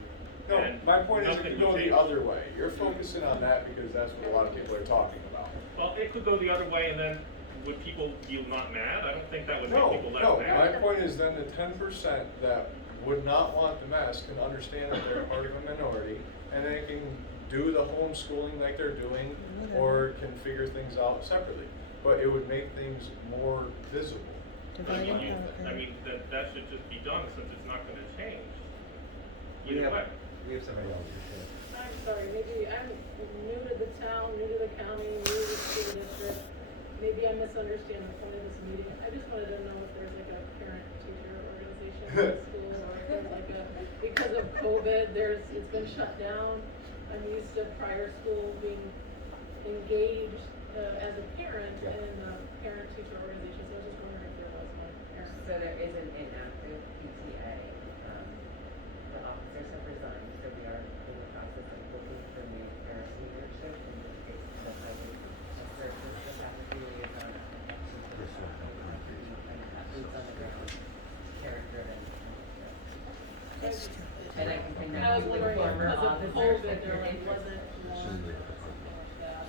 No, and my point is it nothing could go would the change. other way. You're focusing on that because that's what a lot of people are talking about. Well, it could go the other way, and then would people be not mad? I don't think that would make No, people less no, mad. my point is then the 10% that would not want the mask can understand that they're part of a minority, and they can do the homeschooling like they're doing, or can figure things out separately. But it would make things more visible. I mean, Divide and conquer. that should just be done since it's not gonna change. we Either way. have somebody else here. I'm sorry, maybe I'm new to the town, new to the county, new to the school district. Maybe I misunderstand the point of this meeting. I just wanted to know if there's like a parent-teacher organization in the school, or if there's like because of COVID, it's been shut down. I'm used to prior school being engaged, as a parent Yeah. in a parent-teacher organization, so I was just wondering if there was one parent. So there is an inactive PTA. The officers have resigned, so we are in the process of looking for new parent leadership, in this case, the highway searches the cafeteria on boots on the ground, character-driven. And I can And I was connect you with wondering if former because of officers COVID, if there you're like interested. wasn't more staff.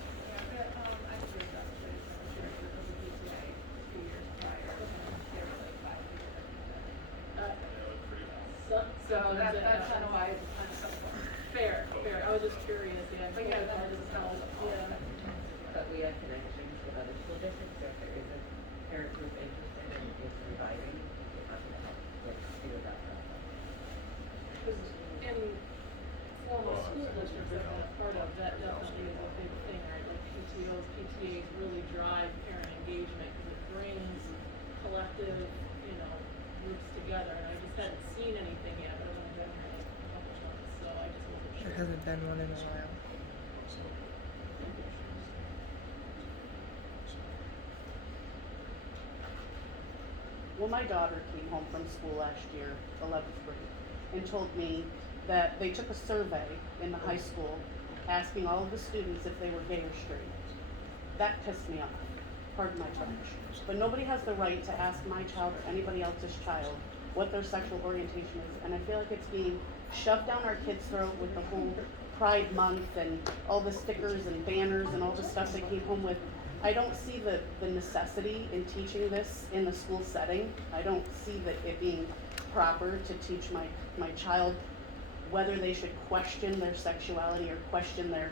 So that's kind of why I'm so fair. I was just curious, yeah. But yeah, that doesn't help, yeah. But we have connections with other school districts, so if there is a parent group interested in reviving, we're happy to help with do that process. Because in formal school districts that I'm a part of, that definitely is a big thing, right? Like PTOs, PTAs really drive parent engagement because it brings collective, groups together. And I just hadn't seen anything yet, but I've only been here like a couple months, so I just wasn't sure. There hasn't been one in a while. Well, my daughter came home from school last year, 11th grade, and told me that they took a survey in the high school asking all of the students if they were gay or straight. That pissed me off, pardon my French. But nobody has the right to ask my child or anybody else's child what their sexual orientation is, and I feel like it's being shoved down our kids' throat with the whole Pride Month and all the stickers and banners and all the stuff they came home with. I don't see the necessity in teaching this in the school setting. I don't see that it being proper to teach my child whether they should question their sexuality or question their,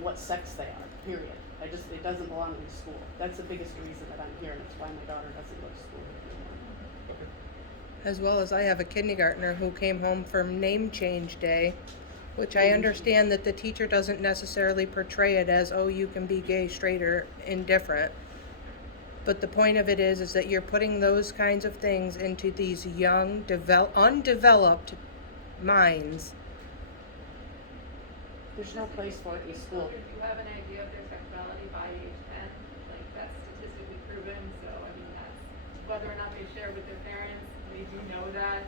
what sex they are, period. It doesn't belong in school. That's the biggest reason that I'm here, and it's why my daughter doesn't go to school anymore. As well as I have a kindergartner who came home from name change day, which I understand that the teacher doesn't necessarily portray it as, oh, you can be gay, straight, or indifferent. But the point of it is that you're putting those kinds of things into these young, undeveloped minds. There's no place for it in school. Do you have an idea of their sexuality by age 10? Like, that's statistically proven, so, I mean, that's whether or not they share with their parents, they do know that.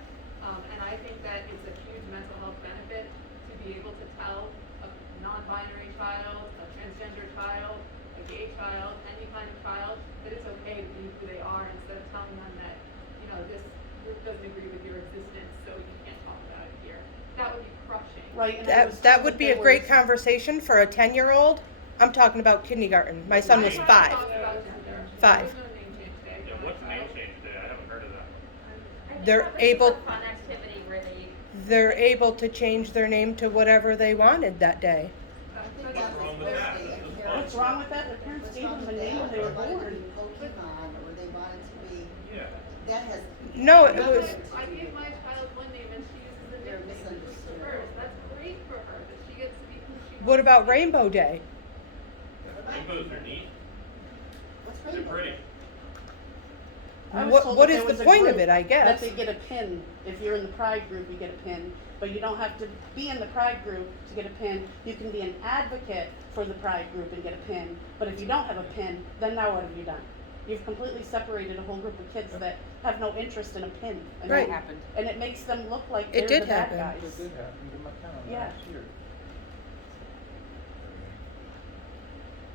And I think that it's a huge mental health benefit to be able to tell a non-binary child, a transgender child, a gay child, any kind of child, that it's okay to be who they are, instead of telling them that, you know, this group doesn't agree with your existence, so you can't talk about it here. That would be crushing. Right, and I was That told would be a there great was- conversation for a 10-year-old. I'm talking about kindergarten. My son was I'm not 5. talking about gender. 5. There's no name change today Yeah, for what's the my name child. change today? I haven't heard of that. I think They're that was able- just a fun activity where They're able to change their name to whatever they wanted that day. What's wrong with that? This is fun. What's wrong with that? Their parents gave them a name when they were born. Pokemon, or they wanted to be, Yeah. that has. No, it That's was, why I gave my child one name and she uses a They're nickname that suits misunderstood. hers. That's great for her, that she gets to be who she wants. what about Rainbow Day? Rainbows are neat. What's They're rainbow? pretty. I was What- told what that is there the was a point of group it, I guess? That they get a pin. If you're in the pride group, you get a pin. But you don't have to be in the pride group to get a pin. You can be an advocate for the pride group and get a pin. But if you don't have a pin, then now what have you done? You've completely separated a whole group of kids that have no interest in a pin. And Right. that happened. And it makes them look like It they're did the bad happen. guys. It did happen to McKenna Yeah. last year.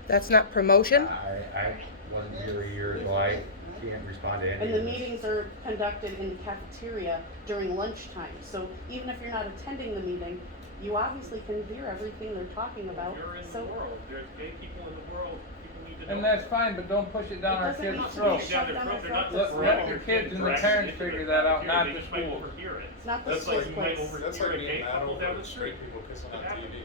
That's not promotion? I wasn't here a year ago, I can't respond to any And of the this. meetings are conducted in the cafeteria during lunchtime. So even if you're not attending the meeting, you obviously can hear everything they're talking about. You're in the So world. There's gay people in the world. People need to know. And that's fine, but don't push it down It our doesn't kids' need to be throats. shoved down our throats. Let the kids and the parents figure that out, not the schools. It's not the That's like school's you might place. That's overhear like a being gay mad couple down over the street. straight people kissing on It happens. TV.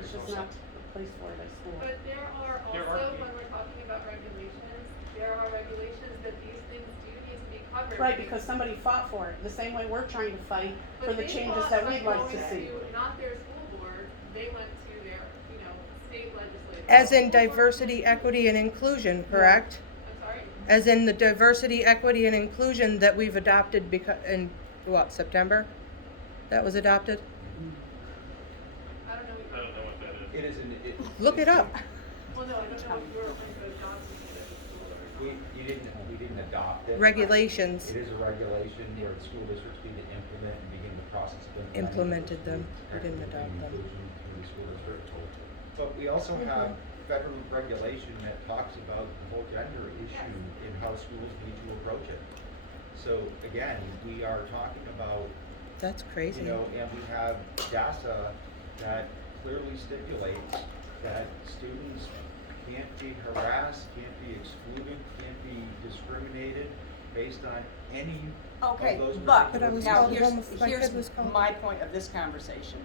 It's just not the place for it at school. But there are There are also, people. when we're talking about regulations, there are regulations that these things do need to be covered. Right, because somebody fought for it, the same way we're trying to fight for But the they changes fought that by we'd like to going see. not their school board, they went to their, you know, state legislature. As in School board- diversity, equity, and inclusion, correct? I'm sorry? As in the diversity, equity, and inclusion that we've adopted in, what, September? That was adopted? I don't know I what don't know what that is. It is an, Look it up. well, no, I don't know what you were referring to as Johnson said at school or not. we didn't adopt it. Regulations. It is a regulation where the school districts need to implement and begin the process of implementing. Implemented them. schools We didn't equity and adopt them. inclusion through the school district. But we also have federal regulation that talks about the whole gender issue in how schools need to approach it. So again, we are talking about, That's crazy. you know, and we have DASA that clearly stipulates that students can't be harassed, can't be excluded, can't be discriminated based on any Okay, of those but But I was now called here's, my here's kid was called- my point of this conversation.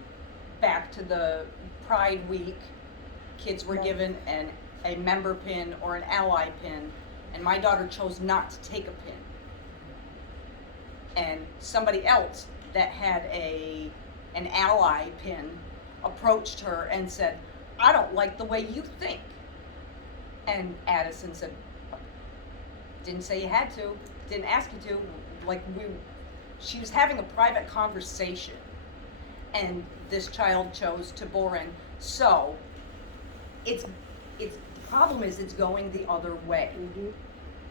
Back to the Pride Week, kids were given a member pin or an ally pin, and my daughter chose not to take a pin. And somebody else that had an ally pin approached her and said, "I don't like the way you think." And Addison said, didn't say you had to, didn't ask you to, she was having a private conversation, and this child chose to bore in. So, the problem is it's going the other way.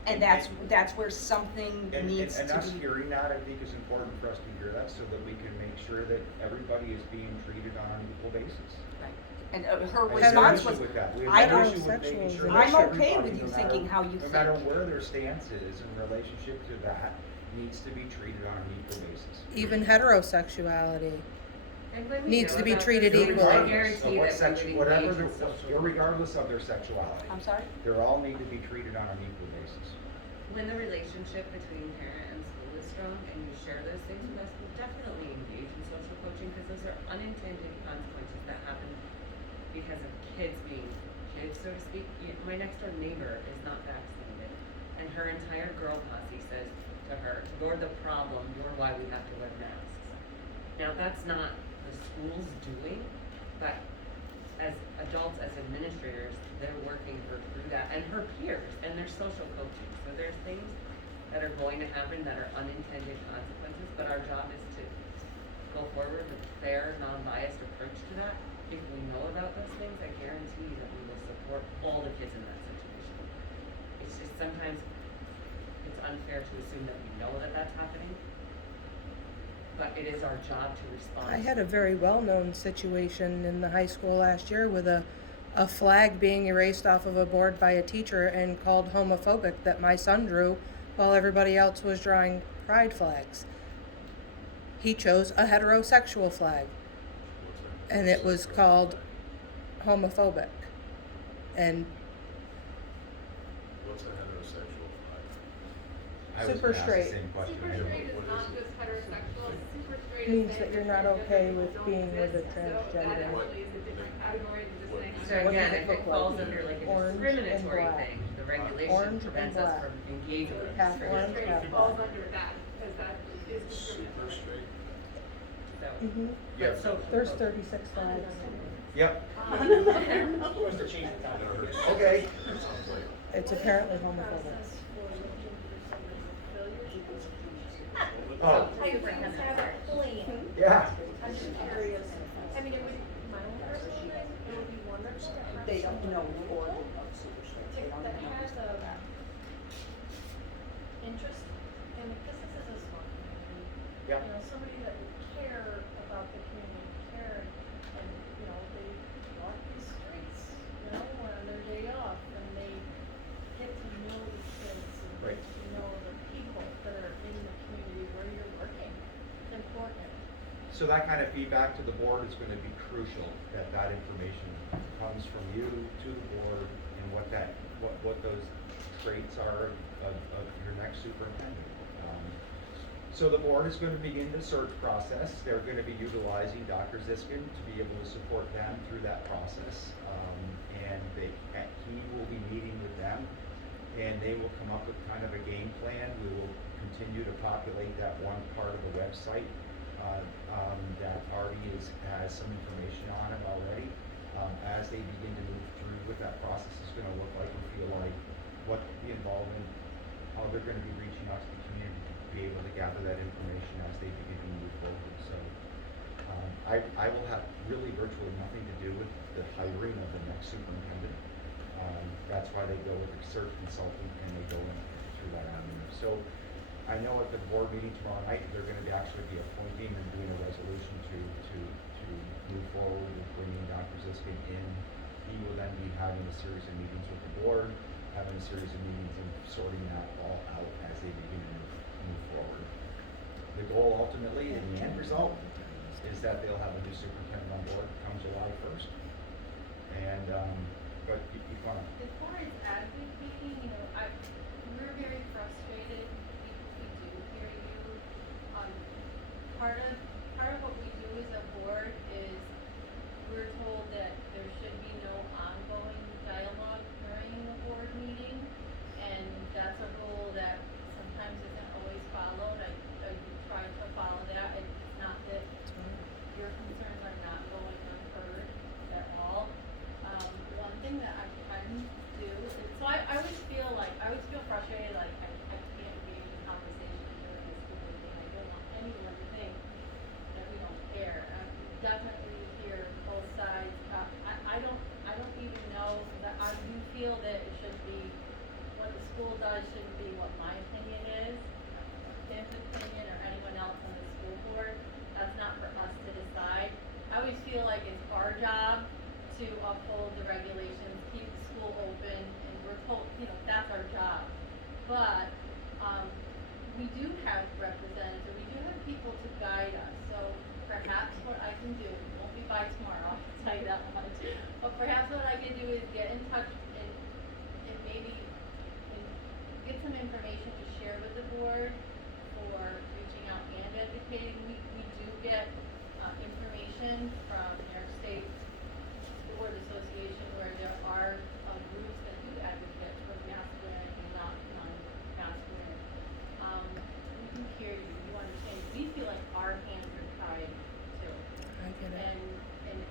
And that's where something needs And to us be. hearing that, I think, is important for us to hear that so that we can make sure that everybody is being treated on an equal basis. Right. And her We have no response issue was, with that. We I have no don't- issue with making sure that I'm okay everybody, with you no matter- thinking how you No matter think. where their stance is in relationship to that, needs to be treated on an equal basis. Even heterosexuality. And when we Needs know to be about treated this, equally. I Regardless of guarantee what that we sexu- would whatever engage in their- social. Irregardless of their sexuality. I'm sorry? They all need to be treated on an equal basis. When the relationship between parent and school is strong and you share those things with us, we'll definitely engage in social coaching because those are unintended consequences that happen because of kids being kids, so to speak. My next door neighbor is not vaccinated, and her entire girl posse says to her, "You're the problem, you're why we have to wear masks." Now, that's not the school's doing, but as adults, as administrators, they're working her through that, and her peers, and their social coaching. So there's things that are going to happen that are unintended consequences, but our job is to go forward with a fair, non-biased approach to that. If we know about those things, I guarantee that we will support all the kids in that situation. It's just sometimes unfair to assume that we know that that's happening. But it is our job to respond. I had a very well-known situation in the high school last year with a flag being erased off of a board by a teacher and called homophobic that my son drew while everybody else was drawing pride flags. He chose a heterosexual flag, and it was called homophobic. And What's a heterosexual flag? I was Super gonna ask the straight. same question. Super I don't straight know. is not just heterosexual, super straight is Means saying that you're not transgender okay people with don't being with a exist. So that transgender. actually is a different category than just saying. So What does again, it if look it falls like? under like a Orange and discriminatory black. thing, the regulation Orange and prevents us black. from engaging with Half Super orange, discrimination. half straight falls under that, because that is Super discriminatory. straight? So, mhm. Yeah. but so. There's 36 flags. Yep, What's the change? okay. Sounds like. It's apparently homophobic. Oh, I think we have a plan. yeah. I'm just curious. I mean, it would, my own personal opinion, it would be wonderful to have They don't know someone or that has a interest, and because this is a small community, Yeah. you know, somebody that would care about the community, care, and, you know, they walk these streets, you know, on their day off, and they get to know the kids and Right. get to know the people that are in the community where you're working. It's important. So that kind of feedback to the board is gonna be crucial, that that information comes from you to the board and what those traits are of your next superintendent. So the board is gonna begin the search process. They're gonna be utilizing Dr. Ziskin to be able to support them through that process. And he will be meeting with them, and they will come up with kind of a game plan. We will continue to populate that one part of the website that already has some information on it already. As they begin to move through what that process is gonna look like and feel like, what the involvement, how they're gonna be reaching out to the community to be able to gather that information as they begin to move forward. So I will have really virtually nothing to do with the hiring of the next superintendent. That's why they go with a search consultant and they go in through that avenue. So I know at the board meeting tomorrow night, they're gonna actually be appointing and doing a resolution to move forward with bringing Dr. Ziskin in. He will then be having a series of meetings with the board, having a series of meetings and sorting that all out as they begin to move forward. The goal ultimately, and the end result, is that they'll have a new superintendent on board come July 1st. And, but you wanna, As far as advocating, you know, we're very frustrated, we do hear you. Part of what we do as a board is we're told that there should be no ongoing dialogue during a board meeting. And that's a rule that sometimes isn't always followed. I try to follow that. It's not that your concerns are not going unheard at all. One thing that I can do is, so I always feel frustrated, like I can't engage in conversation during this stupid thing. I don't want anyone to think that we don't care. Definitely hear both sides. I don't even know that I do feel that it should be, what the school does shouldn't be what my opinion is. Tim's opinion or anyone else on the school board, that's not for us to decide. I always feel like it's our job to uphold the regulations, keep the school open, and we're told, you know, that's our job. But, we do have representatives, or we do have people to guide us, so perhaps what I can do, it won't be by tomorrow, I'll tell you that much, but perhaps what I can do is get in touch and maybe get some information to share with the board for reaching out and advocating. We do get information from New York State School Board Association where there are groups that do advocate for masculine and not non-masculine. We can hear you, you understand. We feel like our hands are tied too. I get it. And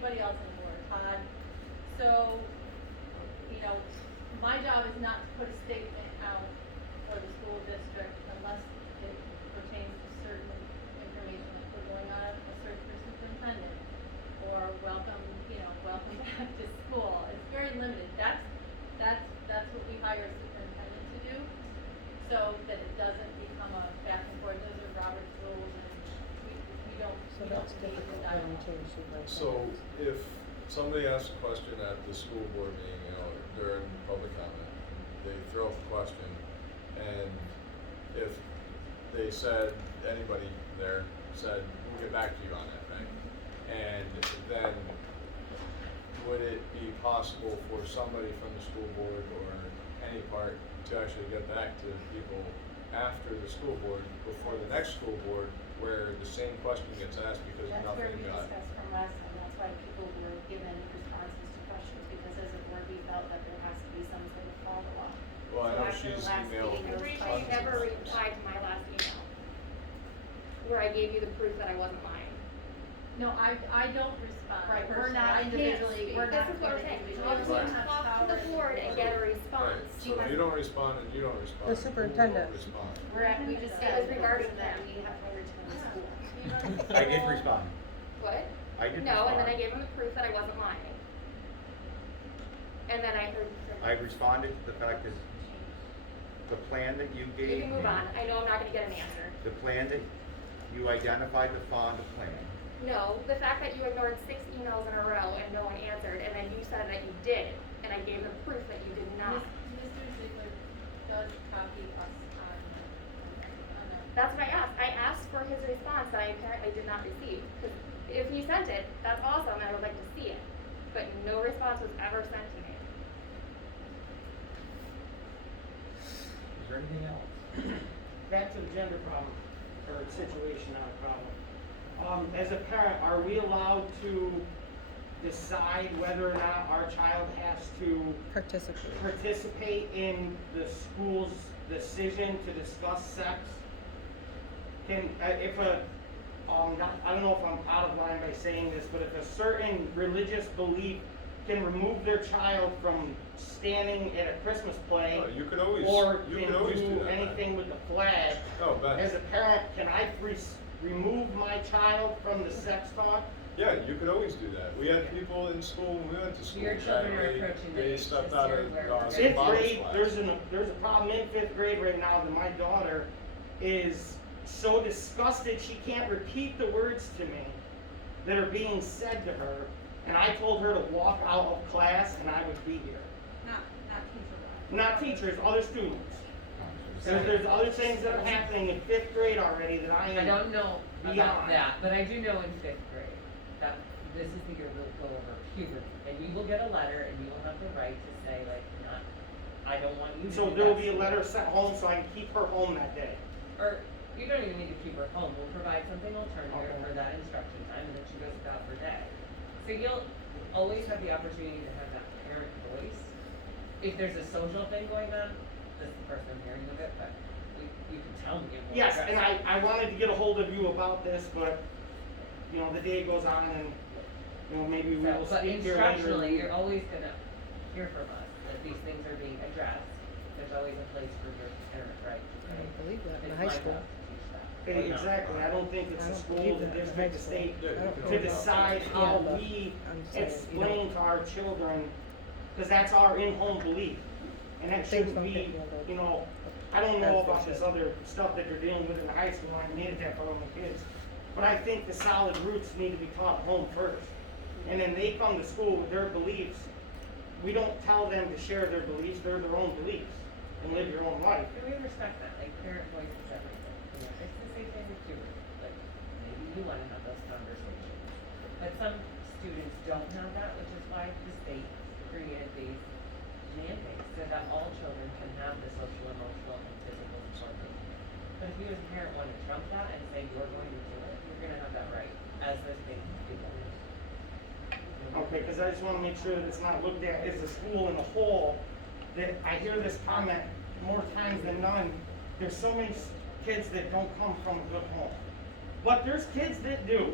anybody else on the board, Todd. So, you know, my job is not to put a statement out for the school district unless it pertains to certain information, like we're going on a search for superintendent, or welcome back to school. It's very limited. That's what we hire a superintendent to do, so that it doesn't become a back and forth. Those are Robert's rules, and we don't need the dialogue. So if somebody asks a question at the school board meeting, you know, during public comment, they throw up a question, and if they said, anybody there said, we'll get back to you on that, right? And then would it be possible for somebody from the school board or any part to actually get back to people after the school board, before the next school board, where the same question gets asked because That's where nothing we got? discussed from last time, that's why people were given responses to questions, because as a board, we felt that there has to be some sort of follow-up. Well, I So know after she's the last emailed. meeting, I'm there was pretty sure you tons never of replied to my last email, where I gave you the proof that I wasn't lying. No, I don't respond. Right, personally. we're not I can't individually, speak. we're not. This is what we're saying, you have Right. to talk to the board and get a response. Right, so if you don't respond and you don't respond, The who superintendent. will respond? We just, it was regarding them, we have hired to come to school. I did respond. What? I did No, and then I respond. gave him the proof that I wasn't lying. And then I heard from. I responded to the fact that the plan that you gave You can move me- on, I know I'm not gonna get an answer. The plan that you identified the plan. No, the fact that you ignored 6 emails in a row and no one answered, and then you said that you did, and I gave them proof that you did not. Mr. Ziegler does copy us on that. That's what I asked. I asked for his response that I apparently did not receive. 'Cause if he sent it, that's awesome, I would like to see it. But no response was ever sent to me. Is there anything else? Back to the gender problem, or situation, not a problem. As a parent, are we allowed to decide whether or not our child has to participate in the school's decision to discuss sex? Can, if a, I don't know if I'm out of line by saying this, but if a certain religious belief can remove their child from standing at a Christmas play, You could always, or you can could always do do that. Ben. anything with the flag, No, Ben. as a parent, can I remove my child from the sex talk? Yeah, you could always do that. We had people in school when we went to school. Your that children are they- approaching the They age stepped this out year of, where we're some Fifth Bible grade, class. there's a problem in 5th grade right now that my daughter is so disgusted she can't repeat the words to me that are being said to her, and I told her to walk out of class and I would be here. Not teachers, other students. There's other things that are happening in 5th grade already that I I am don't know about beyond. that, but I do know in 5th grade that this is the year we'll go over puberty. And you will get a letter and you will have the right to say like, not, I don't want you to So do there will that be a to me. letter sent home so I can keep her home that day. Or, you don't even need to keep her home, we'll provide something alternative Okay. for that instruction time and then she goes about her day. So you'll always have the opportunity to have that parent voice. If there's a social thing going on, this is the first I'm hearing of it, but you can tell me it won't Yes, address and it. I wanted to get a hold of you about this, but, you know, the day goes on and, you know, maybe we will But speak here later. instructionally, you're always gonna hear from us that these things are being addressed. There's always a place for your parent, right? I don't believe that in It's high my school. job to teach that. Exactly, I don't think it's I the don't school, believe the that in district, high the school. state, Yeah, you I don't can to know do about- decide Yeah, how but we I'm saying, you explain know, to our children, cause that's our in-home belief. And that Things shouldn't don't be, get handled you know, I don't know as they about this should. other stuff that they're dealing with in high school, I made it that for all my kids. But I think the solid roots need to be taught at home first. And then they come to school with their beliefs. We don't tell them to share their beliefs, they're their own beliefs, and live your own life. And we respect that, like parent voice is everything. You know, it's the same thing with puberty, like maybe you wanna have those conversations. But some students don't have that, which is why the state created these mandates so that all children can have the social, emotional, and physical support they need. But if you as a parent wanna trump that and say you're going to do it, you're gonna have that right, as those things do. Okay, cause I just wanna make sure that it's not looked at as a school in a whole, that I hear this comment more times than none. There's so many kids that don't come from a good home. But there's kids that do.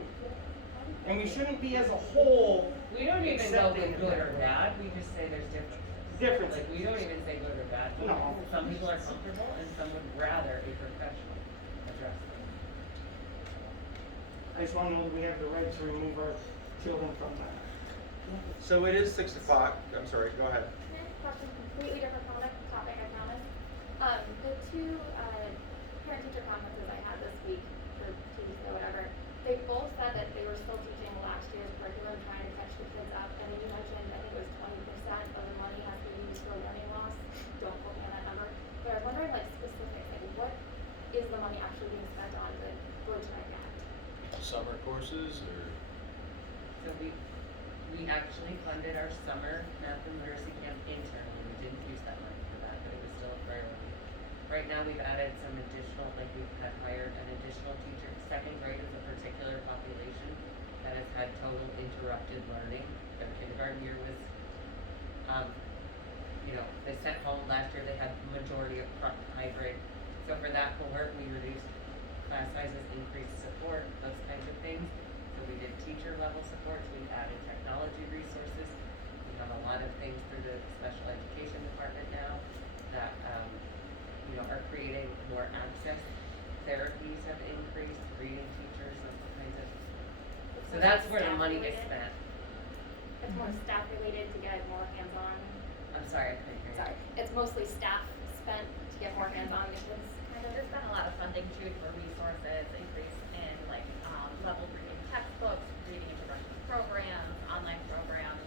And we shouldn't be as a whole We don't even go accepting with it good that or way. bad, we just say there's differences. Differences. Like, we don't even say good or bad. No. Some people are comfortable and some would rather a professional address them. I just wanna know that we have the right to remove our children from that. So it is 6 o'clock, I'm sorry, go ahead. Question, completely different topic, I promise. The two, parent-teacher conferences I had this week, or 2 weeks ago, whatever, they both said that they were still teaching last year's curriculum, trying to catch the kids up, and then you mentioned, I think it was 20% of the money has to be used for learning loss. Don't quote me on that number, but I was wondering, like, specifics, like, what is the money actually being spent on to bridge that gap? Summer courses or? So we actually funded our summer math and literacy camp internally, we didn't use that money for that, but it was still a priority. Right now, we've added some additional, like we've had hired an additional teacher, second grade is a particular population that has had total interrupted learning. Their kindergarten year was, they sent home last year, they had majority of hybrid. So for that cohort, we reduced class sizes, increased support, those kinds of things. So we did teacher level supports, we've added technology resources. We have a lot of things through the special education department now that, are creating more access. Therapies have increased, reading teachers, those kinds of. So that's where the money gets spent. It's more staff related to get more hands-on. I'm sorry, I couldn't hear you. Sorry, it's mostly staff spent to get more hands-on because kind of. There's been a lot of funding too for resources, increase in like level reading textbooks, reading intervention programs, online programs,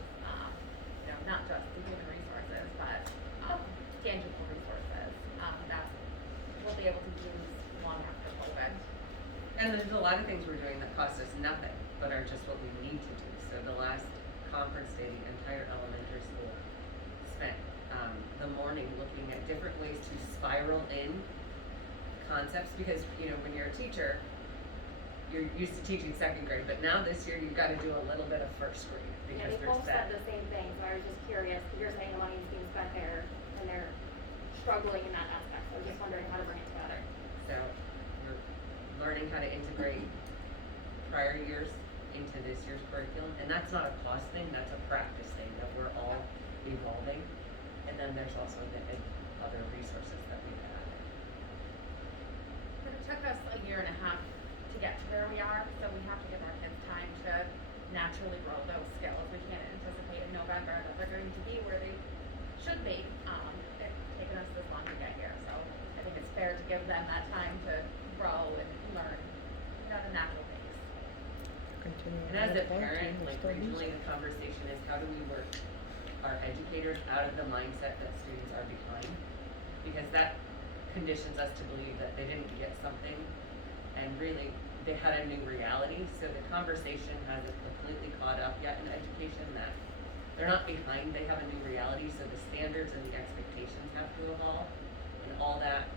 not just the human resources, but tangible resources that we'll be able to use long after COVID. And there's a lot of things we're doing that cost us nothing, but are just what we need to do. So the last conference day, the entire elementary school spent the morning looking at different ways to spiral in concepts, because when you're a teacher, you're used to teaching second grade, but now this year you've got to do a little bit of first grade Yeah, because they there's both said the same thing, so I was just curious, you're saying the money's being spent there and they're struggling in that aspect, so I was just wondering how to bring it together. So we're learning how to integrate prior years into this year's curriculum, and that's not a cost thing, that's a practice thing that we're all evolving. And then there's also the other resources that we've added. But it took us a year and a half to get to where we are, so we have to give our kids time to naturally grow those skills. We can't anticipate in November that they're going to be where they should be. It's taken us this long to get here, so I think it's fair to give them that time to grow and learn at a natural pace. And as a parent, like regionally, the conversation is how do we work our educators out of the mindset that students are behind? Because that conditions us to believe that they didn't get something and really they had a new reality. So the conversation hasn't completely caught up yet in education that they're not behind, they have a new reality. So the standards and the expectations have to evolve, and all that,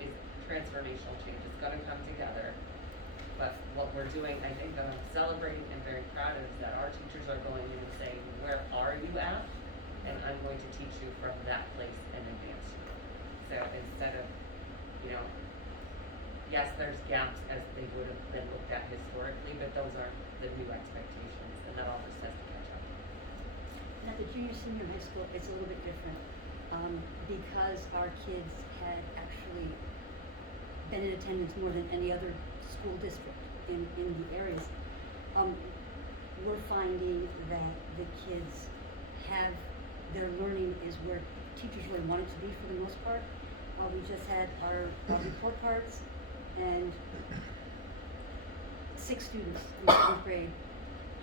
is transformational change. It's gonna come together. But what we're doing, I think that I'm celebrating and very proud of, is that our teachers are going in and saying, where are you at? And I'm going to teach you from that place and advance you. So instead of, yes, there's gaps as they would have been looked at historically, but those aren't the new expectations, and that all just has to catch up. And at the junior senior high school, it's a little bit different, because our kids had actually been in attendance more than any other school district in the areas. We're finding that the kids have, their learning is where teachers really want it to be for the most part. We just had our report cards, and 6 students in 7th grade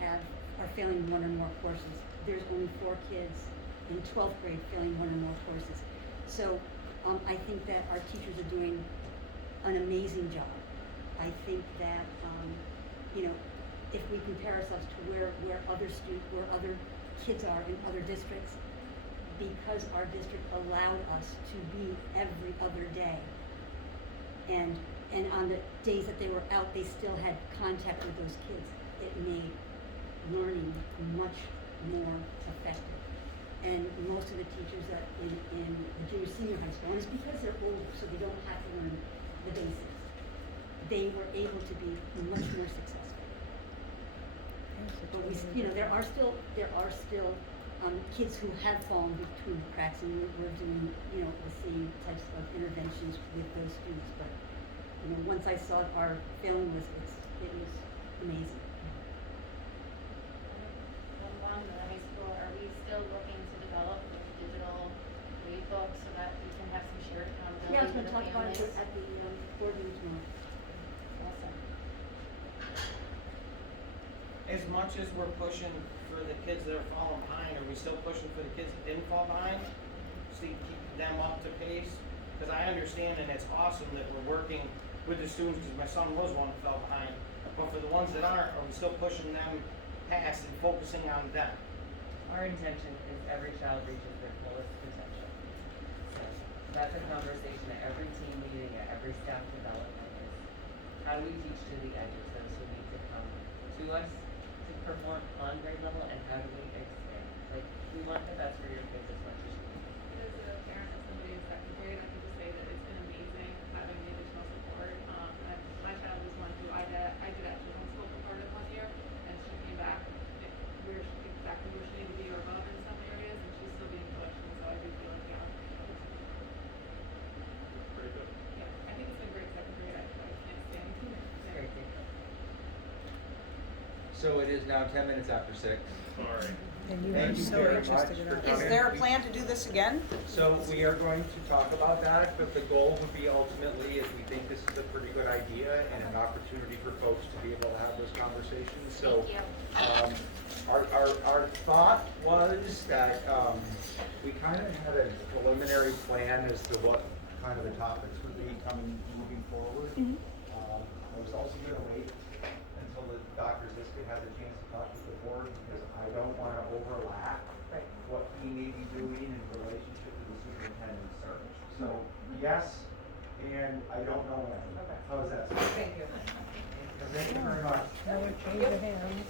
are failing one or more courses. There's only 4 kids in 12th grade failing one or more courses. So I think that our teachers are doing an amazing job. I think that if we compare ourselves to where other kids are in other districts, because our district allowed us to be every other day, and on the days that they were out, they still had contact with those kids. It made learning much more effective. And most of the teachers that in the junior senior high school, and it's because they're older, so they don't have to learn the basics, they were able to be much more successful. But there are still, kids who have fallen between the cracks, and we're doing, the same types of interventions with those students. But, once I saw our failing list, it was amazing. Along the high school, are we still looking to develop a digital grade book so that we can have some shared accountability Yeah, I was with gonna the talk about families? it at the board meeting tomorrow. Awesome. As much as we're pushing for the kids that are falling behind, are we still pushing for the kids that didn't fall behind? See, keep them up to pace? Cause I understand and it's awesome that we're working with the students, cause my son was one that fell behind. But for the ones that aren't, are we still pushing them past and focusing on them? Our intention is every child reaches their fullest potential. So that's a conversation at every team meeting, at every staff development is, how do we teach to the edges, those who need to come to us to perform on grade level, and how do we expand? Like, we want the best for your kids as much as you can. As a parent of somebody in second grade, I can just say that it's been amazing having the additional support. And my child was one who I did actually homeschool for part of 1 year, and she came back exactly where she needed to be or above in some areas, and she's still being pushed, and so I do feel like, Pretty good. I think it's been great second grade, I can't say anything. It's great to hear. So it is now 10 minutes after 6. Sorry. And you Thank are you so very anxious much to get for out. coming. Is there a plan to do this again? So we are going to talk about that, but the goal would be ultimately is we think this is a pretty good idea and an opportunity for folks to be able to have those conversations. So Thank you. our thought was that we kind of had a preliminary plan as to what kind of the topics would be moving forward. I was also going to wait until Dr. Ziska has a chance to talk to the board because I don't want to overlap what he may be doing in relationship to the superintendent search. So yes, and I don't know when. How does that sound? Thank you. Thank you very much. That would change the hands.